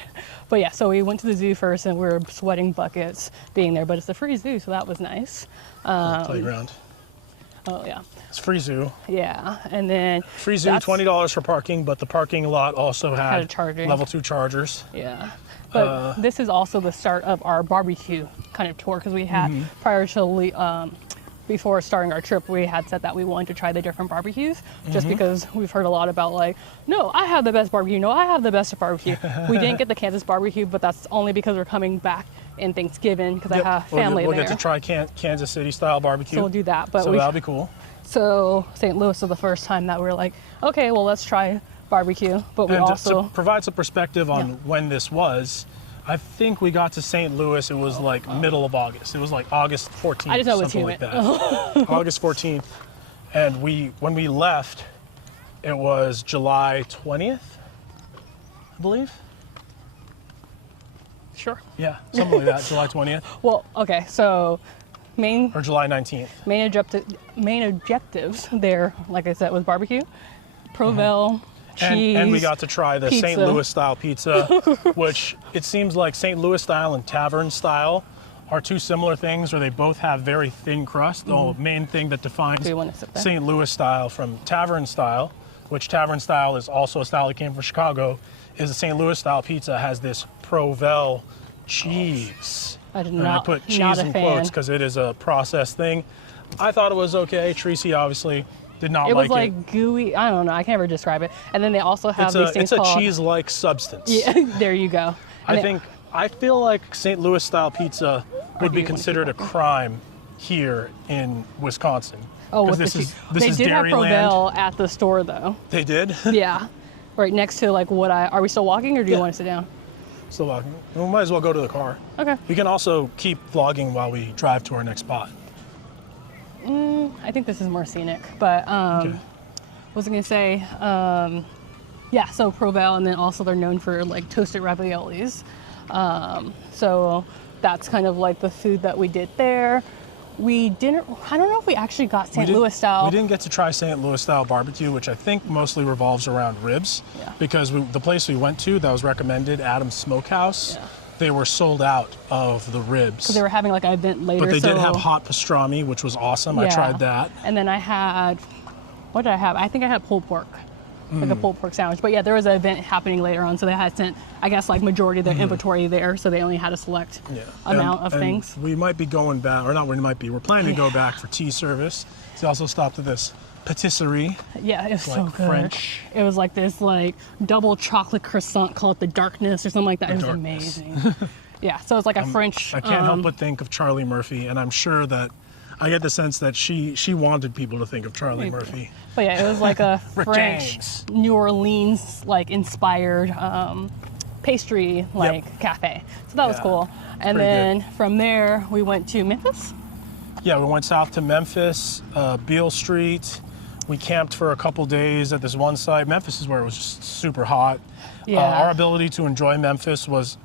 But yeah, so we went to the zoo first and we were sweating buckets being there, but it's a free zoo, so that was nice. playground. Oh yeah. It's free zoo. Yeah, and then Free zoo, that's- $20 for parking, but the parking lot also Had a had charging. level 2 chargers. Yeah, but this is also the start of our barbecue kind of tour because we had prior to before starting our trip, we had said that we wanted to try the different barbecues just because we've heard a lot about like, no, I have the best barbecue. No, I have the best barbecue. We didn't get the Kansas barbecue, but that's only because we're coming back in Thanksgiving because I have family we'll there. get to try Kansas City style barbecue. So we'll do that. But So that'll be cool. So St. Louis was the first time that we were like, okay, well, let's try barbecue. But we And also to provide some perspective on when this was, I think we got to St. Louis, it was like middle of August. It was like August 14th, I just know it's something like humid. that. August 14th. And when we left, it was July 20th, I believe. sure. Yeah, something like that, July 20th Well, okay, so or July 19th. main objectives there, like I said, was barbecue, Provel, cheese, And we got to try the St. pizza. Louis style pizza, which it seems like St. Louis style and tavern style are two similar things, where they both have very thin crust. The main thing that defines Do you want to sit there? St. Louis style from tavern style, which tavern style is also a style that came from Chicago, is the St. Louis style pizza has this Provel cheese. I did And not, I put not cheese a in fan. quotes because it is a processed thing. I thought it was okay. Tracy obviously did not It was like it. like gooey. I don't know. I can't ever describe it. And then they also have these things It's a called cheese-like substance. Yeah, there you go. And I feel like St. Louis style pizza would do be you wanna considered a keep crime here in Wisconsin. Oh, 'Cause with this the is they did have Dairyland. Provel at the store though. They did. Yeah, right next to like are we still walking or do you want to sit down? Still walking. We might as well go to the car. Okay. We can also keep vlogging while we drive to our next spot. I think this is more scenic, but Okay. what was I gonna say? Yeah, so Provel, and then also they're known for like toasted raviolis. So that's kind of like the food that we did there. I don't know if we actually got St. Louis style. We didn't get to try St. Louis style barbecue, which I think mostly revolves around ribs. Yeah. Because the place we went to that was recommended, Adam's Smokehouse, Yeah. they were sold out of the ribs. Because they were having like an event later. But they did so- have hot pastrami, which was awesome. I Yeah. tried that. And then I had, what did I have? I think I had pulled pork, like Mm. a pulled pork sandwich. But yeah, there was an event happening later on, so they had sent, I guess, like majority of their inventory there, so they only had a select amount of And things. we might be going back, or not we might be, we're planning to go back for tea service. We also stopped at this patisserie. Yeah, it was so like good. French. It was like this like double chocolate croissant called the Darkness or something like that. It was Darkness. amazing. Yeah, so it's like a French. I can't help but think of Charlie Murphy, and I'm sure that I get the sense that she wanted people to think of Charlie Maybe. Murphy. But yeah, it was like a Rick French, James. New Orleans like inspired pastry like cafe. So that was Yeah, cool. And pretty then from there we went to Memphis. Yeah, we went south to Memphis, Beale Street. We camped for a couple days at this one site. Memphis is where it was just super hot. Yeah. Our ability to enjoy Memphis was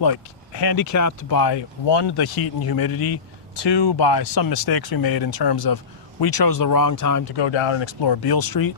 like handicapped by one, the heat and humidity, two, by some mistakes we made in terms of we chose the wrong time to go down and explore Beale Street.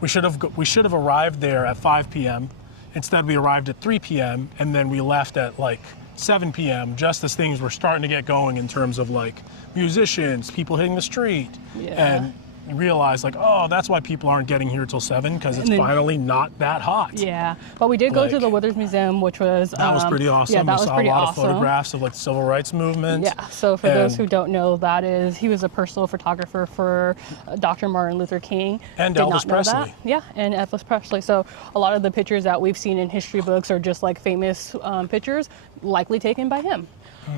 We should have arrived there at 5 p.m. Instead, we arrived at 3 p.m. and then we left at like 7 p.m., just as things were starting to get going in terms of like musicians, people hitting the street, and you realize like, oh, that's why people aren't getting here till 7, because it's finally not that hot. Yeah, but we did go to the Withers Museum, which was that was pretty awesome. Yeah, that we was saw pretty a lot awesome. of photographs of like the civil rights movement. Yeah, so for those who don't know, he was a personal photographer for Dr. Martin Luther King. And Did Elvis not know Presley. that. Yeah, and Elvis Presley. So a lot of the pictures that we've seen in history books are just like famous pictures, likely taken by him.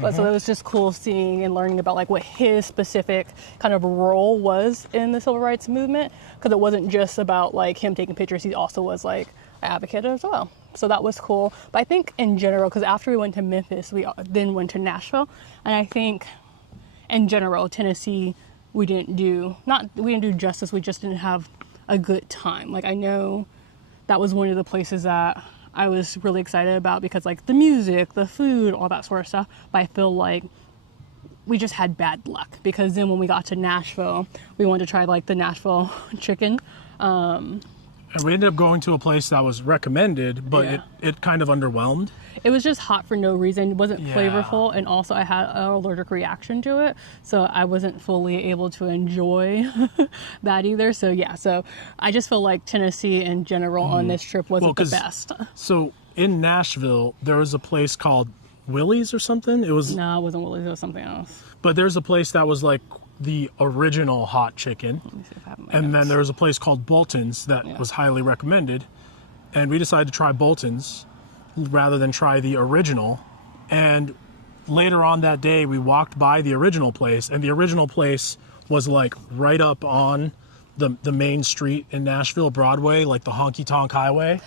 But so it was just cool seeing and learning about like what his specific kind of role was in the civil rights movement, because it wasn't just about like him taking pictures. He also was like an advocate as well. So that was cool. But I think in general, because after we went to Memphis, we then went to Nashville, and I think in general, Tennessee, we didn't do justice. We just didn't have a good time. Like I know that was one of the places that I was really excited about, because like the music, the food, all that sort of stuff. But I feel like we just had bad luck, because then when we got to Nashville, we wanted to try like the Nashville chicken. And we ended up going to a place that was recommended, but it kind of underwhelmed. It was just hot for no reason. It wasn't flavorful, and also I had an allergic reaction to it, so I wasn't fully able to enjoy that either. So so I just feel like Tennessee in general on this trip wasn't the best. So in Nashville, there was a place called Willie's or something. It wasn't Willie's. It was something else. But there's a place that was like the original hot chicken. Let me see if I have my and notes. then there was a place called Bolton's that was highly recommended. And we decided to try Bolton's rather than try the original. And later on that day, we walked by the original place, and the original place was like right up on the main street in Nashville, Broadway, like the honky tonk highway.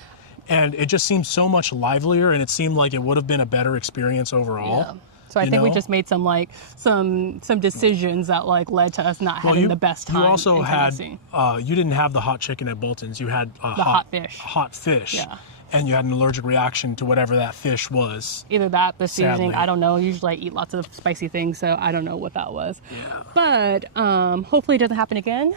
And it just seemed so much livelier, and it seemed like it would have been a better experience overall. Yeah. So I think we just made some decisions that like led to us not having the best time. You also in had Tennessee. You didn't have the hot chicken at Bolton's. You had the hot fish. Hot fish. Yeah. And you had an allergic reaction to whatever that fish was. Either that, the seasoning, Sadly. I don't know. Usually I eat lots of spicy things, so I don't know what that was. Yeah. But hopefully it doesn't happen again.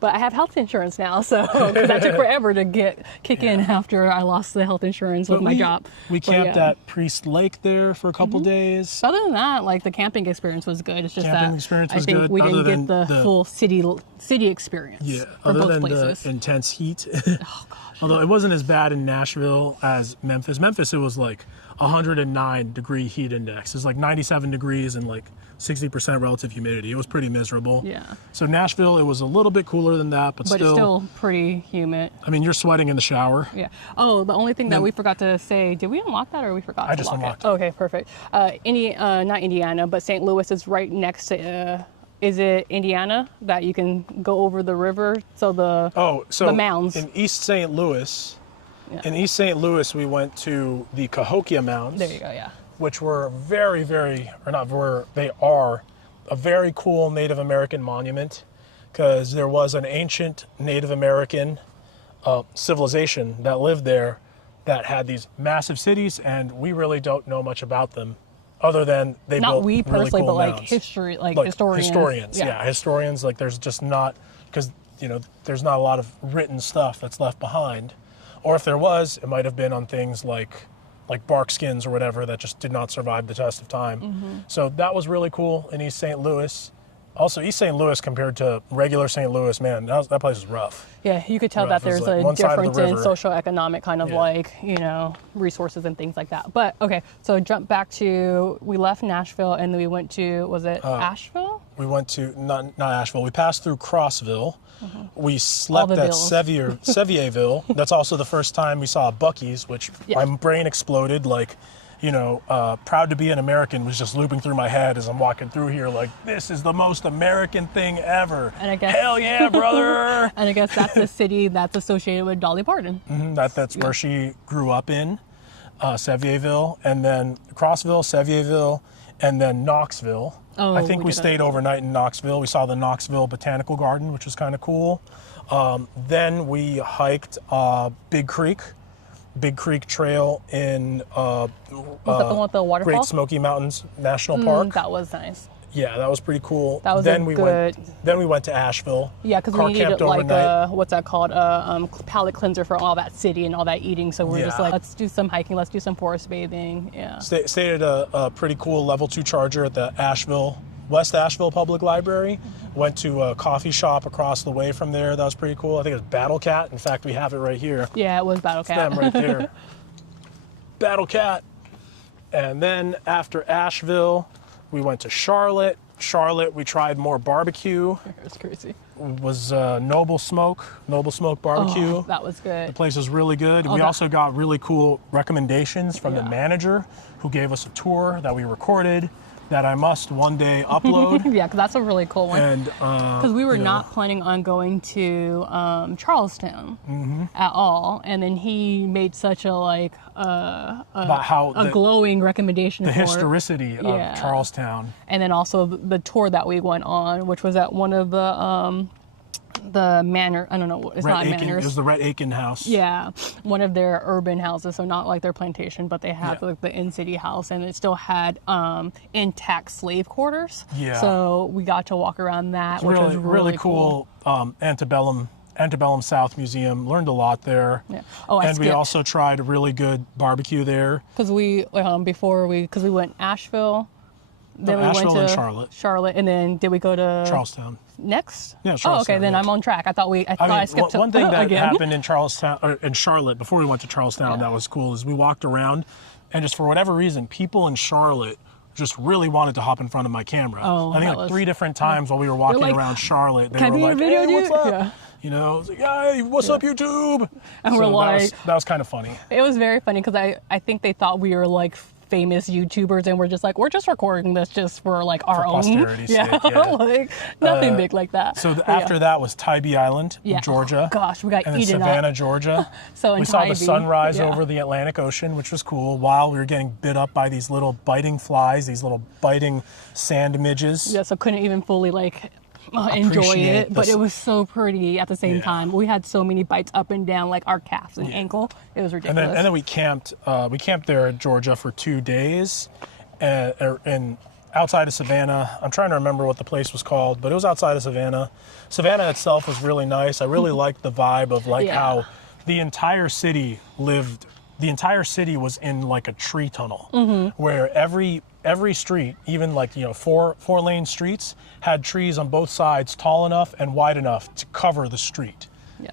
But I have health insurance now, so because that took forever to kick in after I lost the health insurance with my job. We camped at Priest Lake there for a couple days. Other than that, like the camping experience was good. It's just Camping that experience I was think good, we other didn't get than the full city experience. Yeah, for other both than places. the intense heat. Oh gosh. Although it wasn't as bad in Nashville as Memphis. Memphis, it was like 109 degree heat index. It was like 97 degrees and like 60% relative humidity. It was pretty miserable. Yeah. So Nashville, it was a little bit cooler than that, but It's still pretty humid. I mean, you're sweating in the shower. Yeah. Oh, the only thing that we forgot to say, did we unlock that or we forgot to just lock unlocked it? Okay, perfect. Not Indiana, but St. Louis is right next to, is it Indiana that you can go over the river? So the mounds. In East St. Louis, we went to the Cahokia Mounds. There you go, yeah. Which were they are a very cool Native American monument, because there was an ancient Native American civilization that lived there that had these massive cities, and we really don't know much about them other than they built really cool personally, but like mounds. history, like historians. Historians, like there's just not, because there's not a lot of written stuff that's left behind, or if there was, it might have been on things like bark skins or whatever that just did not survive the test of time. So that was really cool in East St. Louis. Also, East St. Louis compared to regular St. Louis, man, that place is rough. Yeah, you could tell that there's like a difference in socioeconomic kind of resources and things like that. But okay, so jump back to, we left Nashville and then we went to, was it Asheville? We went to, not Asheville, we passed through Crossville. We slept at Sevierville. That's also the first time we saw Buc-ee's, which my brain exploded. Like, proud to be an American was just looping through my head as I'm walking through here. Like, this is the most American thing ever. And I guess, hell yeah, brother. And I guess that's the city that's associated with Dolly Parton. That's where she grew up in, Sevierville, and then Crossville, Sevierville, and then Knoxville. Oh, I think we stayed overnight in Knoxville. We saw the Knoxville Botanical Garden, which was kind of cool. Then we hiked Big Creek Trail in Was that the one with the waterfall? Great Smoky Mountains National Park. That was nice. Yeah, that was pretty cool. That was then a we good... Then we went to Asheville. Yeah, because we needed like what's that called? Palate cleanser for all that city and all that eating. So we're just like, let's do some hiking, let's do some forest bathing. Yeah. Stayed at a pretty cool level 2 charger at the West Asheville Public Library. Went to a coffee shop across the way from there. That was pretty cool. I think it was Battle Cat. In fact, we have it right here. Yeah, it was Battle Cat. Them right there. Battle Cat. And then after Asheville, we went to Charlotte. Charlotte, we tried more barbecue. It was crazy. It was Noble Smoke Barbecue. Oh, that was good. The place was really good. We also got really cool recommendations from the manager who gave us a tour that we recorded that I must one day upload. Yeah, because that's a really cool one. And because we were not planning on going to Charlestown at all, and then he made such a about how a glowing recommendation the for historicity of Charlestown, and then also the tour that we went on, which was at one of the manor. I don't know. It's not manors. It was the Rhett Aiken house. Yeah, one of their urban houses, so not like their plantation, but they had like the in-city house, and it still had intact slave quarters. Yeah. So we got to walk around that, which was really cool. Antebellum South Museum. Learned a lot there. Yeah. Oh, and we also tried a really good barbecue there. Because we went Asheville. Then we went to Charlotte, and then did we go to Charlestown next? Yeah, Charlestown. Oh, okay. Then I'm on track. I thought I skipped one thing that again. happened in Charlotte before we went to Charlestown that was cool is we walked around, and just for whatever reason, people in Charlotte just really wanted to hop in front of my camera. Oh, I think like 3 different times while we were walking around Charlotte, they were like, "Hey, what's up?" Yeah. You know, I was like, "Hey, what's up, YouTube?" And we're like, that was kind of funny. It was very funny because I think they thought we were like famous YouTubers, and we're just recording this just for like our own posterity's sake, like nothing big like that. So after that was Tybee Island, Georgia. Oh, gosh, we got and eaten then Savannah, up. Georgia. So we saw the sunrise over the Atlantic Ocean, which was cool. While we were getting bit up by these little biting flies, these little biting sand midges. Yeah, so couldn't even fully enjoy it, but it was so pretty at the same time. We had so many bites up and down, like our calves and ankle. It was ridiculous. And then we camped. We camped there in Georgia for 2 days, and outside of Savannah. I'm trying to remember what the place was called, but it was outside of Savannah. Savannah itself was really nice. I really liked the vibe of how the entire city lived. The entire city was in like a tree tunnel, where every street, even 4-lane streets, had trees on both sides tall enough and wide enough to cover the street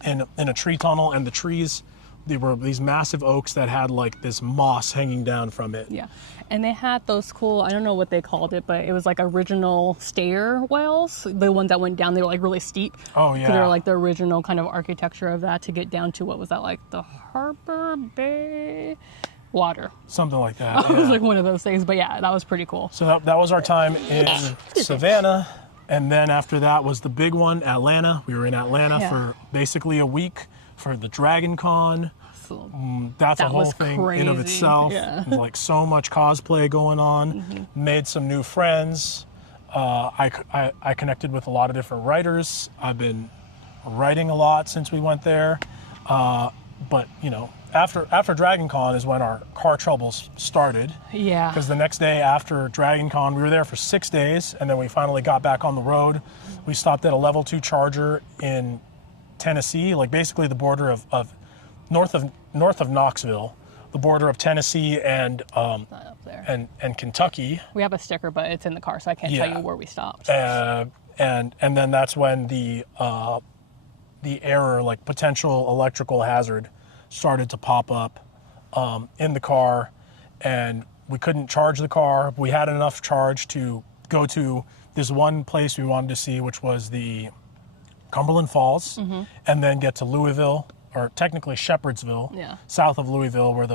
in a tree tunnel. And the trees, they were these massive oaks that had like this moss hanging down from it. Yeah. And they had those cool, I don't know what they called it, but it was like original stairwells. The ones that went down, they were like really steep. Oh, yeah. So they were like the original kind of architecture of that to get down to, what was that, like the Harbor Bay water. Something like that. It was like one of those things, but yeah, that was pretty cool. So that was our time in Savannah. And then after that was the big one, Atlanta. We were in Atlanta for basically a week for the Dragoncon. So That's a whole thing in of itself. Yeah. Like so much cosplay going on. Made some new friends. I connected with a lot of different writers. I've been writing a lot since we went there. But after Dragoncon is when our car troubles started. Yeah. Because the next day after Dragoncon, we were there for 6 days, and then we finally got back on the road. We stopped at a level 2 charger in Tennessee, like basically the border of north of Knoxville, the border of Tennessee and up there. and Kentucky. We have a sticker, but it's in the car, so I can't tell you where we stopped. And then that's when the error, like potential electrical hazard, started to pop up in the car, and we couldn't charge the car. We had enough charge to go to this one place we wanted to see, which was the Cumberland Falls, and then get to Louisville, or technically Shepherdsville, south of Louisville, where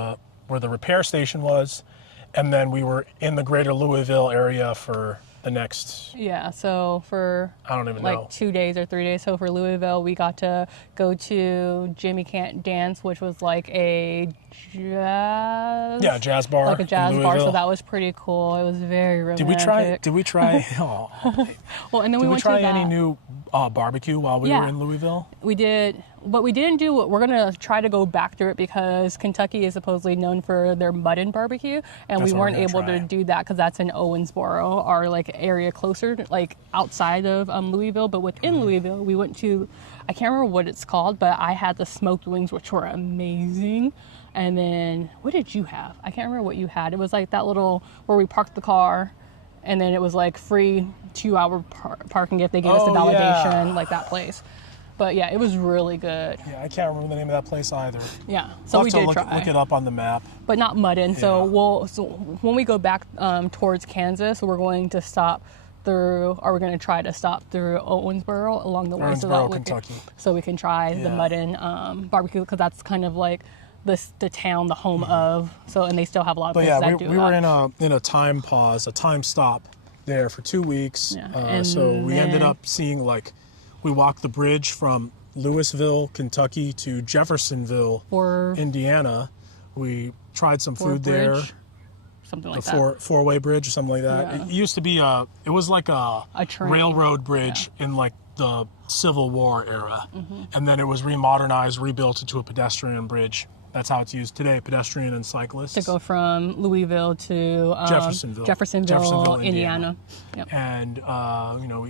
the repair station was, and then we were in the greater Louisville area for the next... Yeah, so for I don't even know. 2 days or 3 days. So for Louisville, we got to go to Jimmy Can't Dance, which was like a jazz... Yeah, jazz bar. Like a jazz bar, so that was pretty cool. It was very romantic. Did we try... Oh. Well, and then Did we went try to any new barbecue while we were in Louisville? We did. But we didn't do we're going to try to go back through it because Kentucky is supposedly known for their mutton barbecue, and we weren't able to do that because that's in Owensboro, our like area closer, like outside of Louisville. But within Louisville, we went to, I can't remember what it's called, but I had the smoked wings, which were amazing. And then what did you have? I can't remember what you had. It was like that little where we parked the car, and then it was like free 2-hour parking if they gave us the validation, like that place. But yeah, it was really good. Yeah, I can't remember the name of that place either. Yeah, so we did try. Look it up on the map. But not mutton. Yeah. So when we go back towards Kansas, we're going to stop through, or we're going to try to stop through Owensboro along the way, Kentucky. So we can try the mutton barbecue, because that's kind of like the town, the home of. So, and they still have a lot of places that do that. We were in a time pause, a time stop there for 2 weeks. Yeah. So we ended up seeing we walked the bridge from Louisville, Kentucky to Jeffersonville, Indiana. We tried some food there. Something like that. Four-way bridge or something like that. Yeah. It used to be it was like a railroad bridge in like the Civil War era. Mm-hmm. And then it was remodernized, rebuilt into a pedestrian bridge. That's how it's used today, pedestrian and cyclists. To go from Louisville to Jeffersonville, Indiana. Yep. And,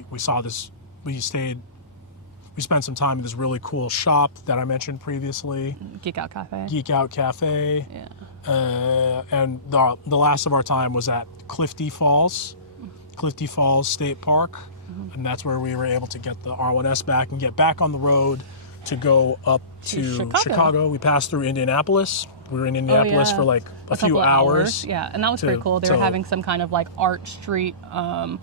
we saw this, we spent some time in this really cool shop that I mentioned previously. Geek Out Cafe. Yeah. And the last of our time was at Clifty Falls State Park. Mm-hmm. And that's where we were able to get the R1S back and get back on the road to go up to Chicago. We passed through Indianapolis. We were in Indianapolis for like a few hours. Yeah, and that was pretty cool. They were having some kind of like art street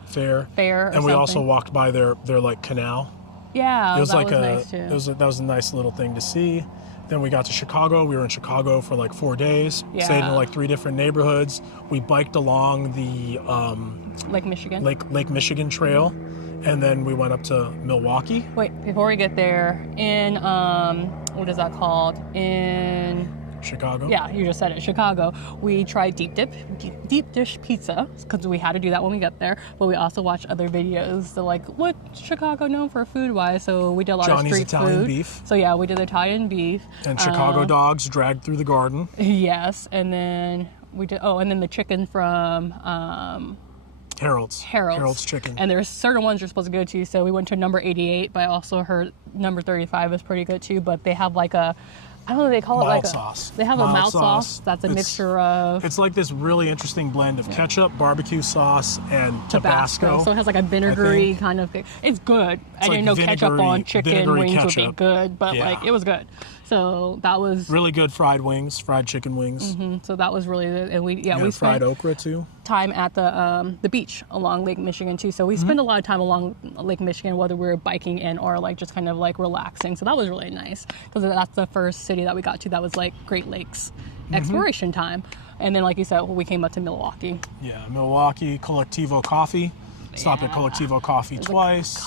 fair. And we also walked by their like canal. Yeah, it was nice too. That was a nice little thing to see. Then we got to Chicago. We were in Chicago for like 4 days. Yeah. Stayed in like 3 different neighborhoods. We biked along the Lake Michigan Trail, and then we went up to Milwaukee. Wait, before we get there, in what is that called? In Chicago? Yeah, you just said it. Chicago. We tried deep dish pizza, because we had to do that when we got there. But we also watched other videos. So like, what's Chicago known for food-wise? So we did a lot of street Italian food. Beef. So yeah, we did Italian beef. And Chicago dogs dragged through the garden. Yes, and then we did. Oh, and then the chicken from Harold's Chicken. And there's certain ones you're supposed to go to. So we went to number 88, but I also heard number 35 is pretty good too. But they have like a, I don't know, they call it mild like sauce. They have a mild sauce that's a mixture of. It's like this really interesting blend of ketchup, barbecue sauce, and Tabasco. So it has like a vinegary kind of thing. It's good. I didn't know ketchup on chicken wings would be good, but like it was good. So that was really good. Fried chicken wings. Mm-hmm. So that was really good. And we spent fried okra too. Time at the beach along Lake Michigan too. So we spent a lot of time along Lake Michigan, whether we were biking in or like just kind of like relaxing. So that was really nice, because that's the first city that we got to that was like Great Lakes exploration time. And then, like you said, we came up to Milwaukee. Yeah, Milwaukee, Collectivo Coffee. Stopped at Collectivo Coffee twice.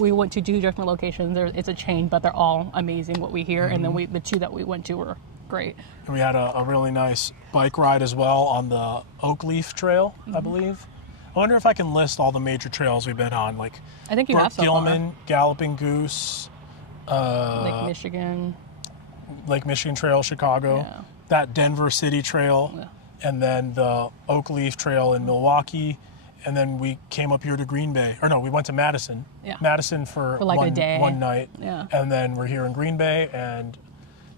We went to 2 different locations. It's a chain, but they're all amazing what we hear. And then the 2 that we went to were great. And we had a really nice bike ride as well on the Oak Leaf Trail, I believe. I wonder if I can list all the major trails we've been on, like I think you have so Gilman, far. Galloping Goose, Lake Michigan Trail, Chicago, that Denver City Trail, and then the Oak Leaf Trail in Milwaukee. And then we came up here to Greenbay. Or no, we went to Madison. Yeah. Madison for like a day. One night. Yeah. And then we're here in Greenbay, and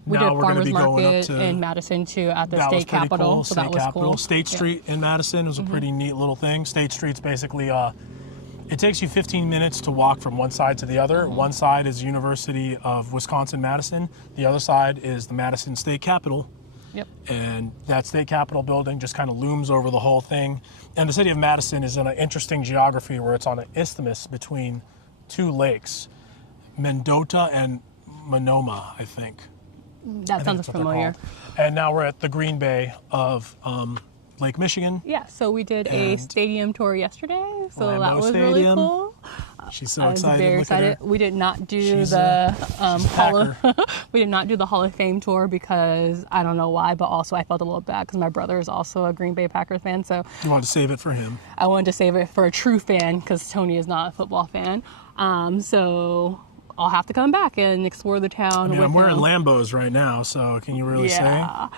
now we're going to be going up to in Madison too at the state capitol. Cool. So that was cool. State Street in Madison was a pretty neat little thing. State Street's basically it takes you 15 minutes to walk from one side to the other. One side is University of Wisconsin-Madison. The other side is the Madison State Capitol. Yep. And that state capitol building just kind of looms over the whole thing. And the city of Madison is in an interesting geography where it's on an isthmus between 2 lakes, Mendota and Monoma, I think. That sounds familiar. And now we're at the Greenbay of Lake Michigan. Yeah, so we did a stadium tour yesterday, so that was really cool. She's so excited. I was very excited. We did not do we did not do the Hall of Fame tour because I don't know why, but also I felt a little bad because my brother is also a Green Bay Packers fan. So you wanted to save it for him. I wanted to save it for a true fan because Tony is not a football fan. So I'll have to come back and explore the town. I mean, with I'm wearing him. Lambos right now, so can you really say? Yeah,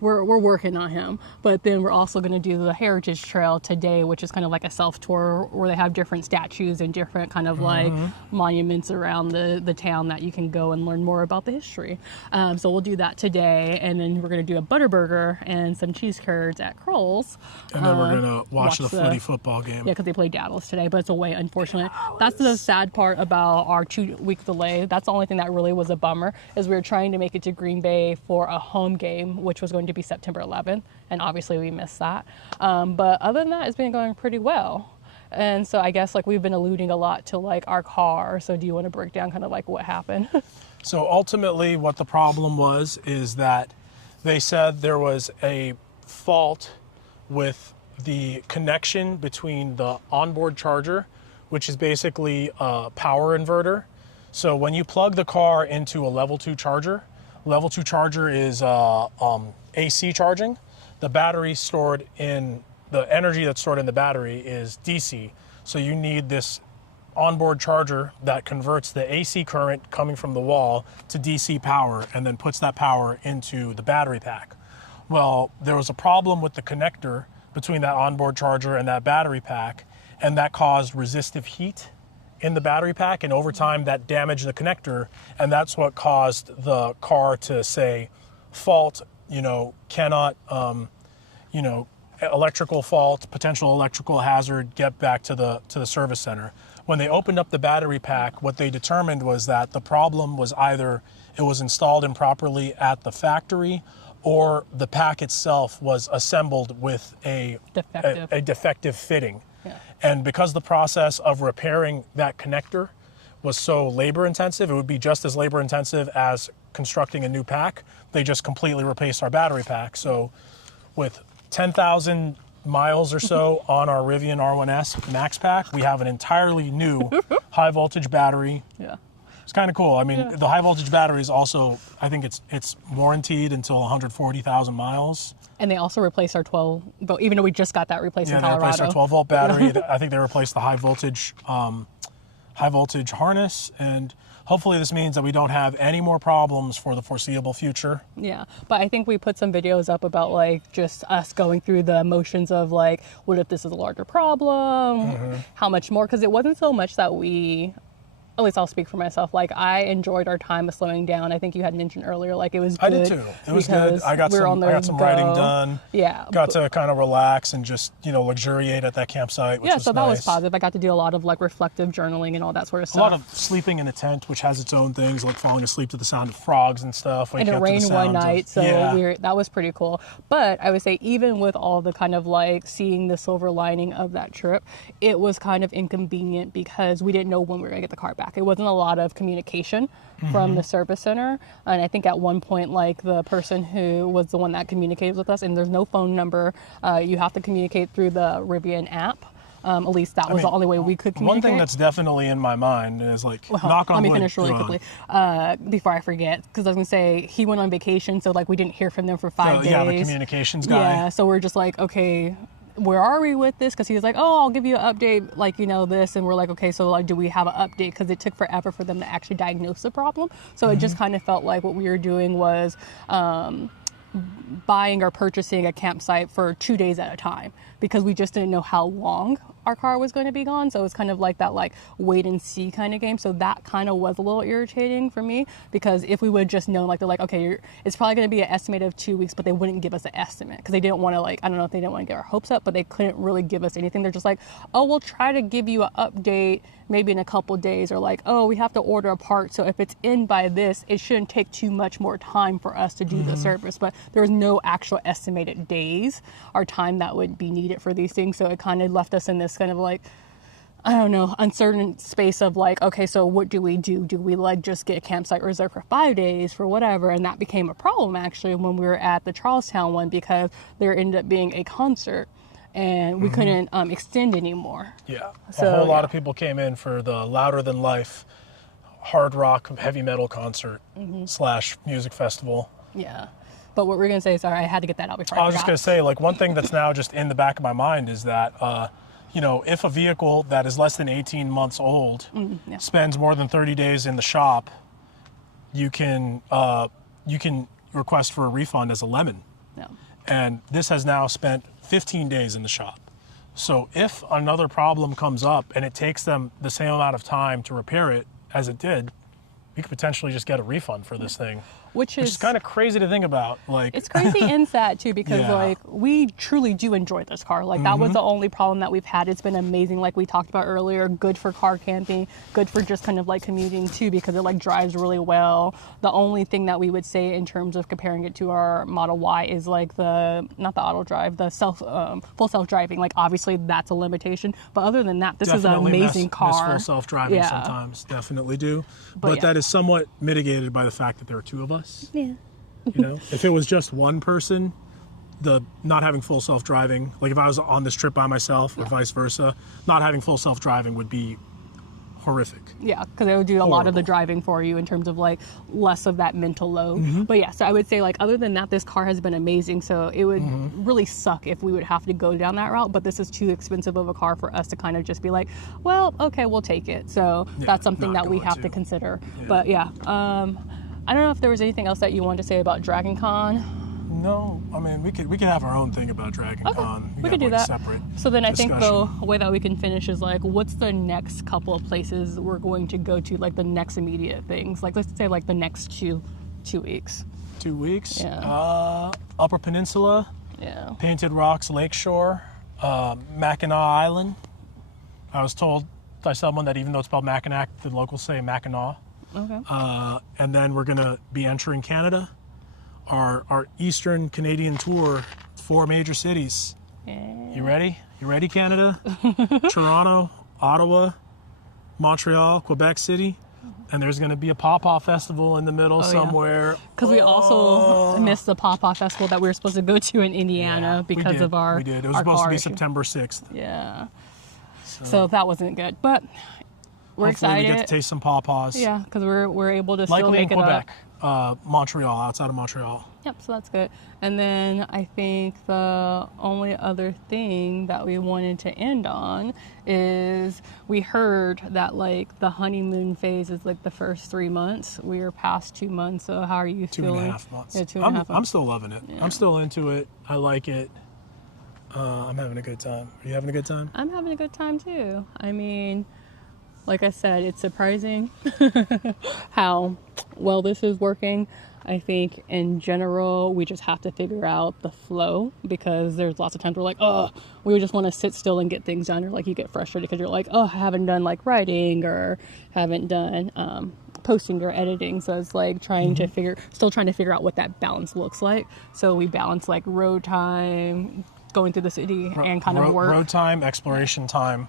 we're working on him. But then we're also going to do the Heritage Trail today, which is kind of like a self-tour where they have different statues and different kind of like monuments around the town that you can go and learn more about the history. So we'll do that today, and then we're going to do a Butterburger and some cheese curds at Kroll's. And then we're going to watch the footy football game. Yeah, because they play Dallas today, but it's away, unfortunately. That's the sad part about our 2-week delay. That's the only thing that really was a bummer, is we were trying to make it to Greenbay for a home game, which was going to be September 11th, and obviously we missed that. But other than that, it's been going pretty well. And so I guess like we've been alluding a lot to like our car. So do you want to break down kind of like what happened? So ultimately what the problem was is that they said there was a fault with the connection between the onboard charger, which is basically a power inverter. So when you plug the car into a level 2 charger is AC charging. The battery stored in, the energy that's stored in the battery is DC. So you need this onboard charger that converts the AC current coming from the wall to DC power and then puts that power into the battery pack. Well, there was a problem with the connector between that onboard charger and that battery pack, and that caused resistive heat in the battery pack, and over time that damaged the connector, and that's what caused the car to say fault, cannot, electrical fault, potential electrical hazard, get back to the service center. When they opened up the battery pack, what they determined was that the problem was either it was installed improperly at the factory, or the pack itself was assembled with a defective fitting. Yeah. And because the process of repairing that connector was so labor intensive, it would be just as labor intensive as constructing a new pack. They just completely replaced our battery pack. So with 10,000 miles or so on our Rivian R1S Max Pack, we have an entirely new high voltage battery. Yeah. It's kind of cool. I mean, the high voltage battery is also, I think it's warranted until 140,000 miles. And they also replaced our 12, but even though we just got that replaced in Colorado. They replaced our 12 volt battery. I think they replaced the high voltage harness, and hopefully this means that we don't have any more problems for the foreseeable future. Yeah, but I think we put some videos up about like just us going through the motions of like, what if this is a larger problem? How much more? Because it wasn't so much that we, at least I'll speak for myself, like I enjoyed our time of slowing down. I think you had mentioned earlier, like it was good. I did too. It was good. I got some writing done. Yeah. Got to kind of relax and just, luxuriate at that campsite, which was so nice. That was positive. I got to do a lot of like reflective journaling and all that sort of stuff. A lot of sleeping in a tent, which has its own things, like falling asleep to the sound of frogs and stuff. And it rained one night, that was pretty cool. But I would say even with all the kind of like seeing the silver lining of that trip, it was kind of inconvenient because we didn't know when we were going to get the car back. It wasn't a lot of communication from the service center. And I think at one point, like the person who was the one that communicated with us, and there's no phone number, you have to communicate through the Rivian app. At least that was the only way we could communicate. One thing that's definitely in my mind is knock on wood. Let me finish really quickly before I forget, because I was going to say he went on vacation, so like we didn't hear from them for 5 days. Yeah, the communications guy. Yeah, so we're just like, okay, where are we with this? Because he was like, oh, I'll give you an update, like, this. And we're like, okay, so like, do we have an update? Because it took forever for them to actually diagnose the problem. So it just kind of felt like what we were doing was buying or purchasing a campsite for 2 days at a time, because we just didn't know how long our car was going to be gone. So it was kind of like that, like wait and see kind of game. So that kind of was a little irritating for me, because if we would just know, like, they're like, okay, it's probably going to be an estimate of 2 weeks, but they wouldn't give us an estimate because they didn't want to, like, I don't know if they didn't want to get our hopes up, but they couldn't really give us anything. They're just like, oh, we'll try to give you an update maybe in a couple days, or like, oh, we have to order a part, so if it's in by this, it shouldn't take too much more time for us to do the service. But there was no actual estimated days or time that would be needed for these things. So it kind of left us in this kind of like, I don't know, uncertain space of like, okay, so what do we do? Do we like just get a campsite reserved for 5 days for whatever? And that became a problem actually when we were at the Charlestown one, because there ended up being a concert and we couldn't extend anymore. Yeah, a whole lot of people came in for the Louder Than Life hard rock heavy metal concert / music festival. Yeah, but what we're gonna say, sorry, I had to get that out before I was just gonna say, like, one thing that's now just in the back of my mind is that you know, if a vehicle that is less than 18 months old yeah. spends more than 30 days in the shop, you can request for a refund as a lemon. Yeah. And this has now spent 15 days in the shop. So if another problem comes up and it takes them the same amount of time to repair it as it did, you could potentially just get a refund for this thing. Which is kind of crazy to think about. Like, it's crazy and sad too, because Yeah. like we truly do enjoy this car. Like that was the only problem that we've had. It's been amazing, like we talked about earlier. Good for car camping, good for just kind of like commuting too, because it like drives really well. The only thing that we would say in terms of comparing it to our Model Y is like not the auto drive, the full self driving. Like obviously that's a limitation, but other than that, this is an amazing car. Miss full self driving Yeah. sometimes, definitely do. But yeah. that is somewhat mitigated by the fact that there are two of us. Yeah. You know, if it was just one person, the not having full self-driving, like if I was on this trip by myself or vice versa, not having full self-driving would be horrific. Yeah, because it would do a lot of the Horrible. driving for you in terms of like less of that mental load. But yeah, so I would say like other than that, this car has been amazing. So it would really suck if we would have to go down that route. But this is too expensive of a car for us to kind of just be like, well, okay, we'll take it. So that's something not that we going have to. to consider. But yeah, I don't know if there was anything else that you wanted to say about Dragoncon. No, I mean we could have our own thing about Dragoncon. We got, could do like, that. Separate So then I think the discussion. way that we can finish is like, what's the next couple of places we're going to go to, like the next immediate things? Like let's say like the next two weeks. 2 weeks. Yeah. Upper Peninsula, Yeah. Painted Rocks Lakeshore, Mackinac Island. I was told by someone that even though it's spelled Mackinac, the locals say Mackinac. Okay. And then we're gonna be entering Canada. Our Eastern Canadian tour, 4 major cities. Yeah. You ready? You ready, Canada? Toronto, Ottawa, Montreal, Quebec City. And there's going to be a Pawpaw Festival in the middle somewhere. Because we also missed the Pawpaw Festival that we were supposed to go to in Indiana because of our We did. It was our supposed to car be issue. September 6th. Yeah. So that wasn't good, but we're Hopefully excited. we get to taste some Pawpaws. Yeah, because we're able to still Likely in make it up. Quebec, Montreal, outside of Montreal. Yep, so that's good. And then I think the only other thing that we wanted to end on is we heard that like the honeymoon phase is like the first 3 months. We are past 2 months, so how are you feeling? 2.5 months. Yeah, 2.5 months. I'm still loving it. Yeah. I'm still into it. I like it. I'm having a good time. Are you having a good time? I'm having a good time too. I mean, like I said, it's surprising how well this is working. I think in general, we just have to figure out the flow, because there's lots of times we're like, oh, we just want to sit still and get things done. Or like you get frustrated because you're like, oh, I haven't done like writing or haven't done posting or editing. So it's like trying to still trying to figure out what that balance looks like. So we balance like road time, going through the city, and kind of work. Road time, exploration time,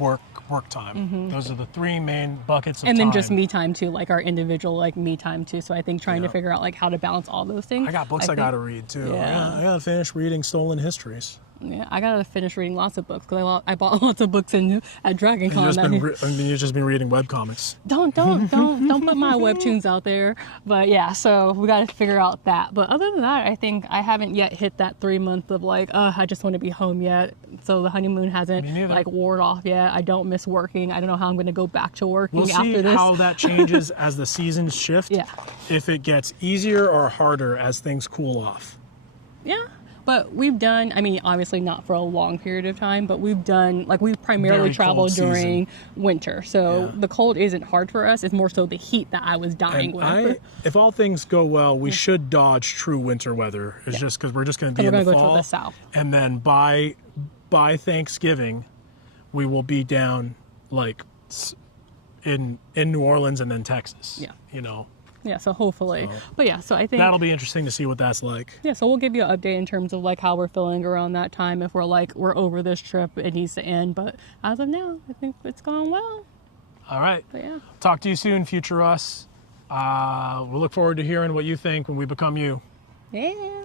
work time. Those are the 3 main buckets of And time. then just me time too, like our individual like me time too. So I think trying to figure out like how to balance all those things. I got books I think- gotta read too. Yeah. I gotta finish reading Stolen Histories. Yeah, I gotta finish reading lots of books because I bought lots of books at Dragoncon. You've just been reading webcomics. Don't put my webtoons out there. But yeah, so we got to figure out that. But other than that, I think I haven't yet hit that 3 month of like, I just want to be home yet. So the honeymoon hasn't Me neither. like wore off yet. I don't miss working. I don't know how I'm going to go back to working We'll after see this. how that changes as the seasons shift. Yeah. If it gets easier or harder as things cool off. Yeah. But we've done, I mean, obviously not for a long period of time, but we've primarily Very traveled cold during winter. So Yeah. the cold isn't hard for us. It's more so the heat that I was dying And with. if all things go well, we should dodge true winter weather. It's just because we're just going to be in we're the gonna go to fall. the south. And then by Thanksgiving, we will be down like in New Orleans and then Texas. Yeah. You know, Yeah, so hopefully. But yeah, so I think that'll be interesting to see what that's like. yeah, so we'll give you an update in terms of like how we're feeling around that time. If we're over this trip, it needs to end. But as of now, I think it's gone well. All right. But yeah. Talk to you soon, future us. We'll look forward to hearing what you think when we become you. Yeah.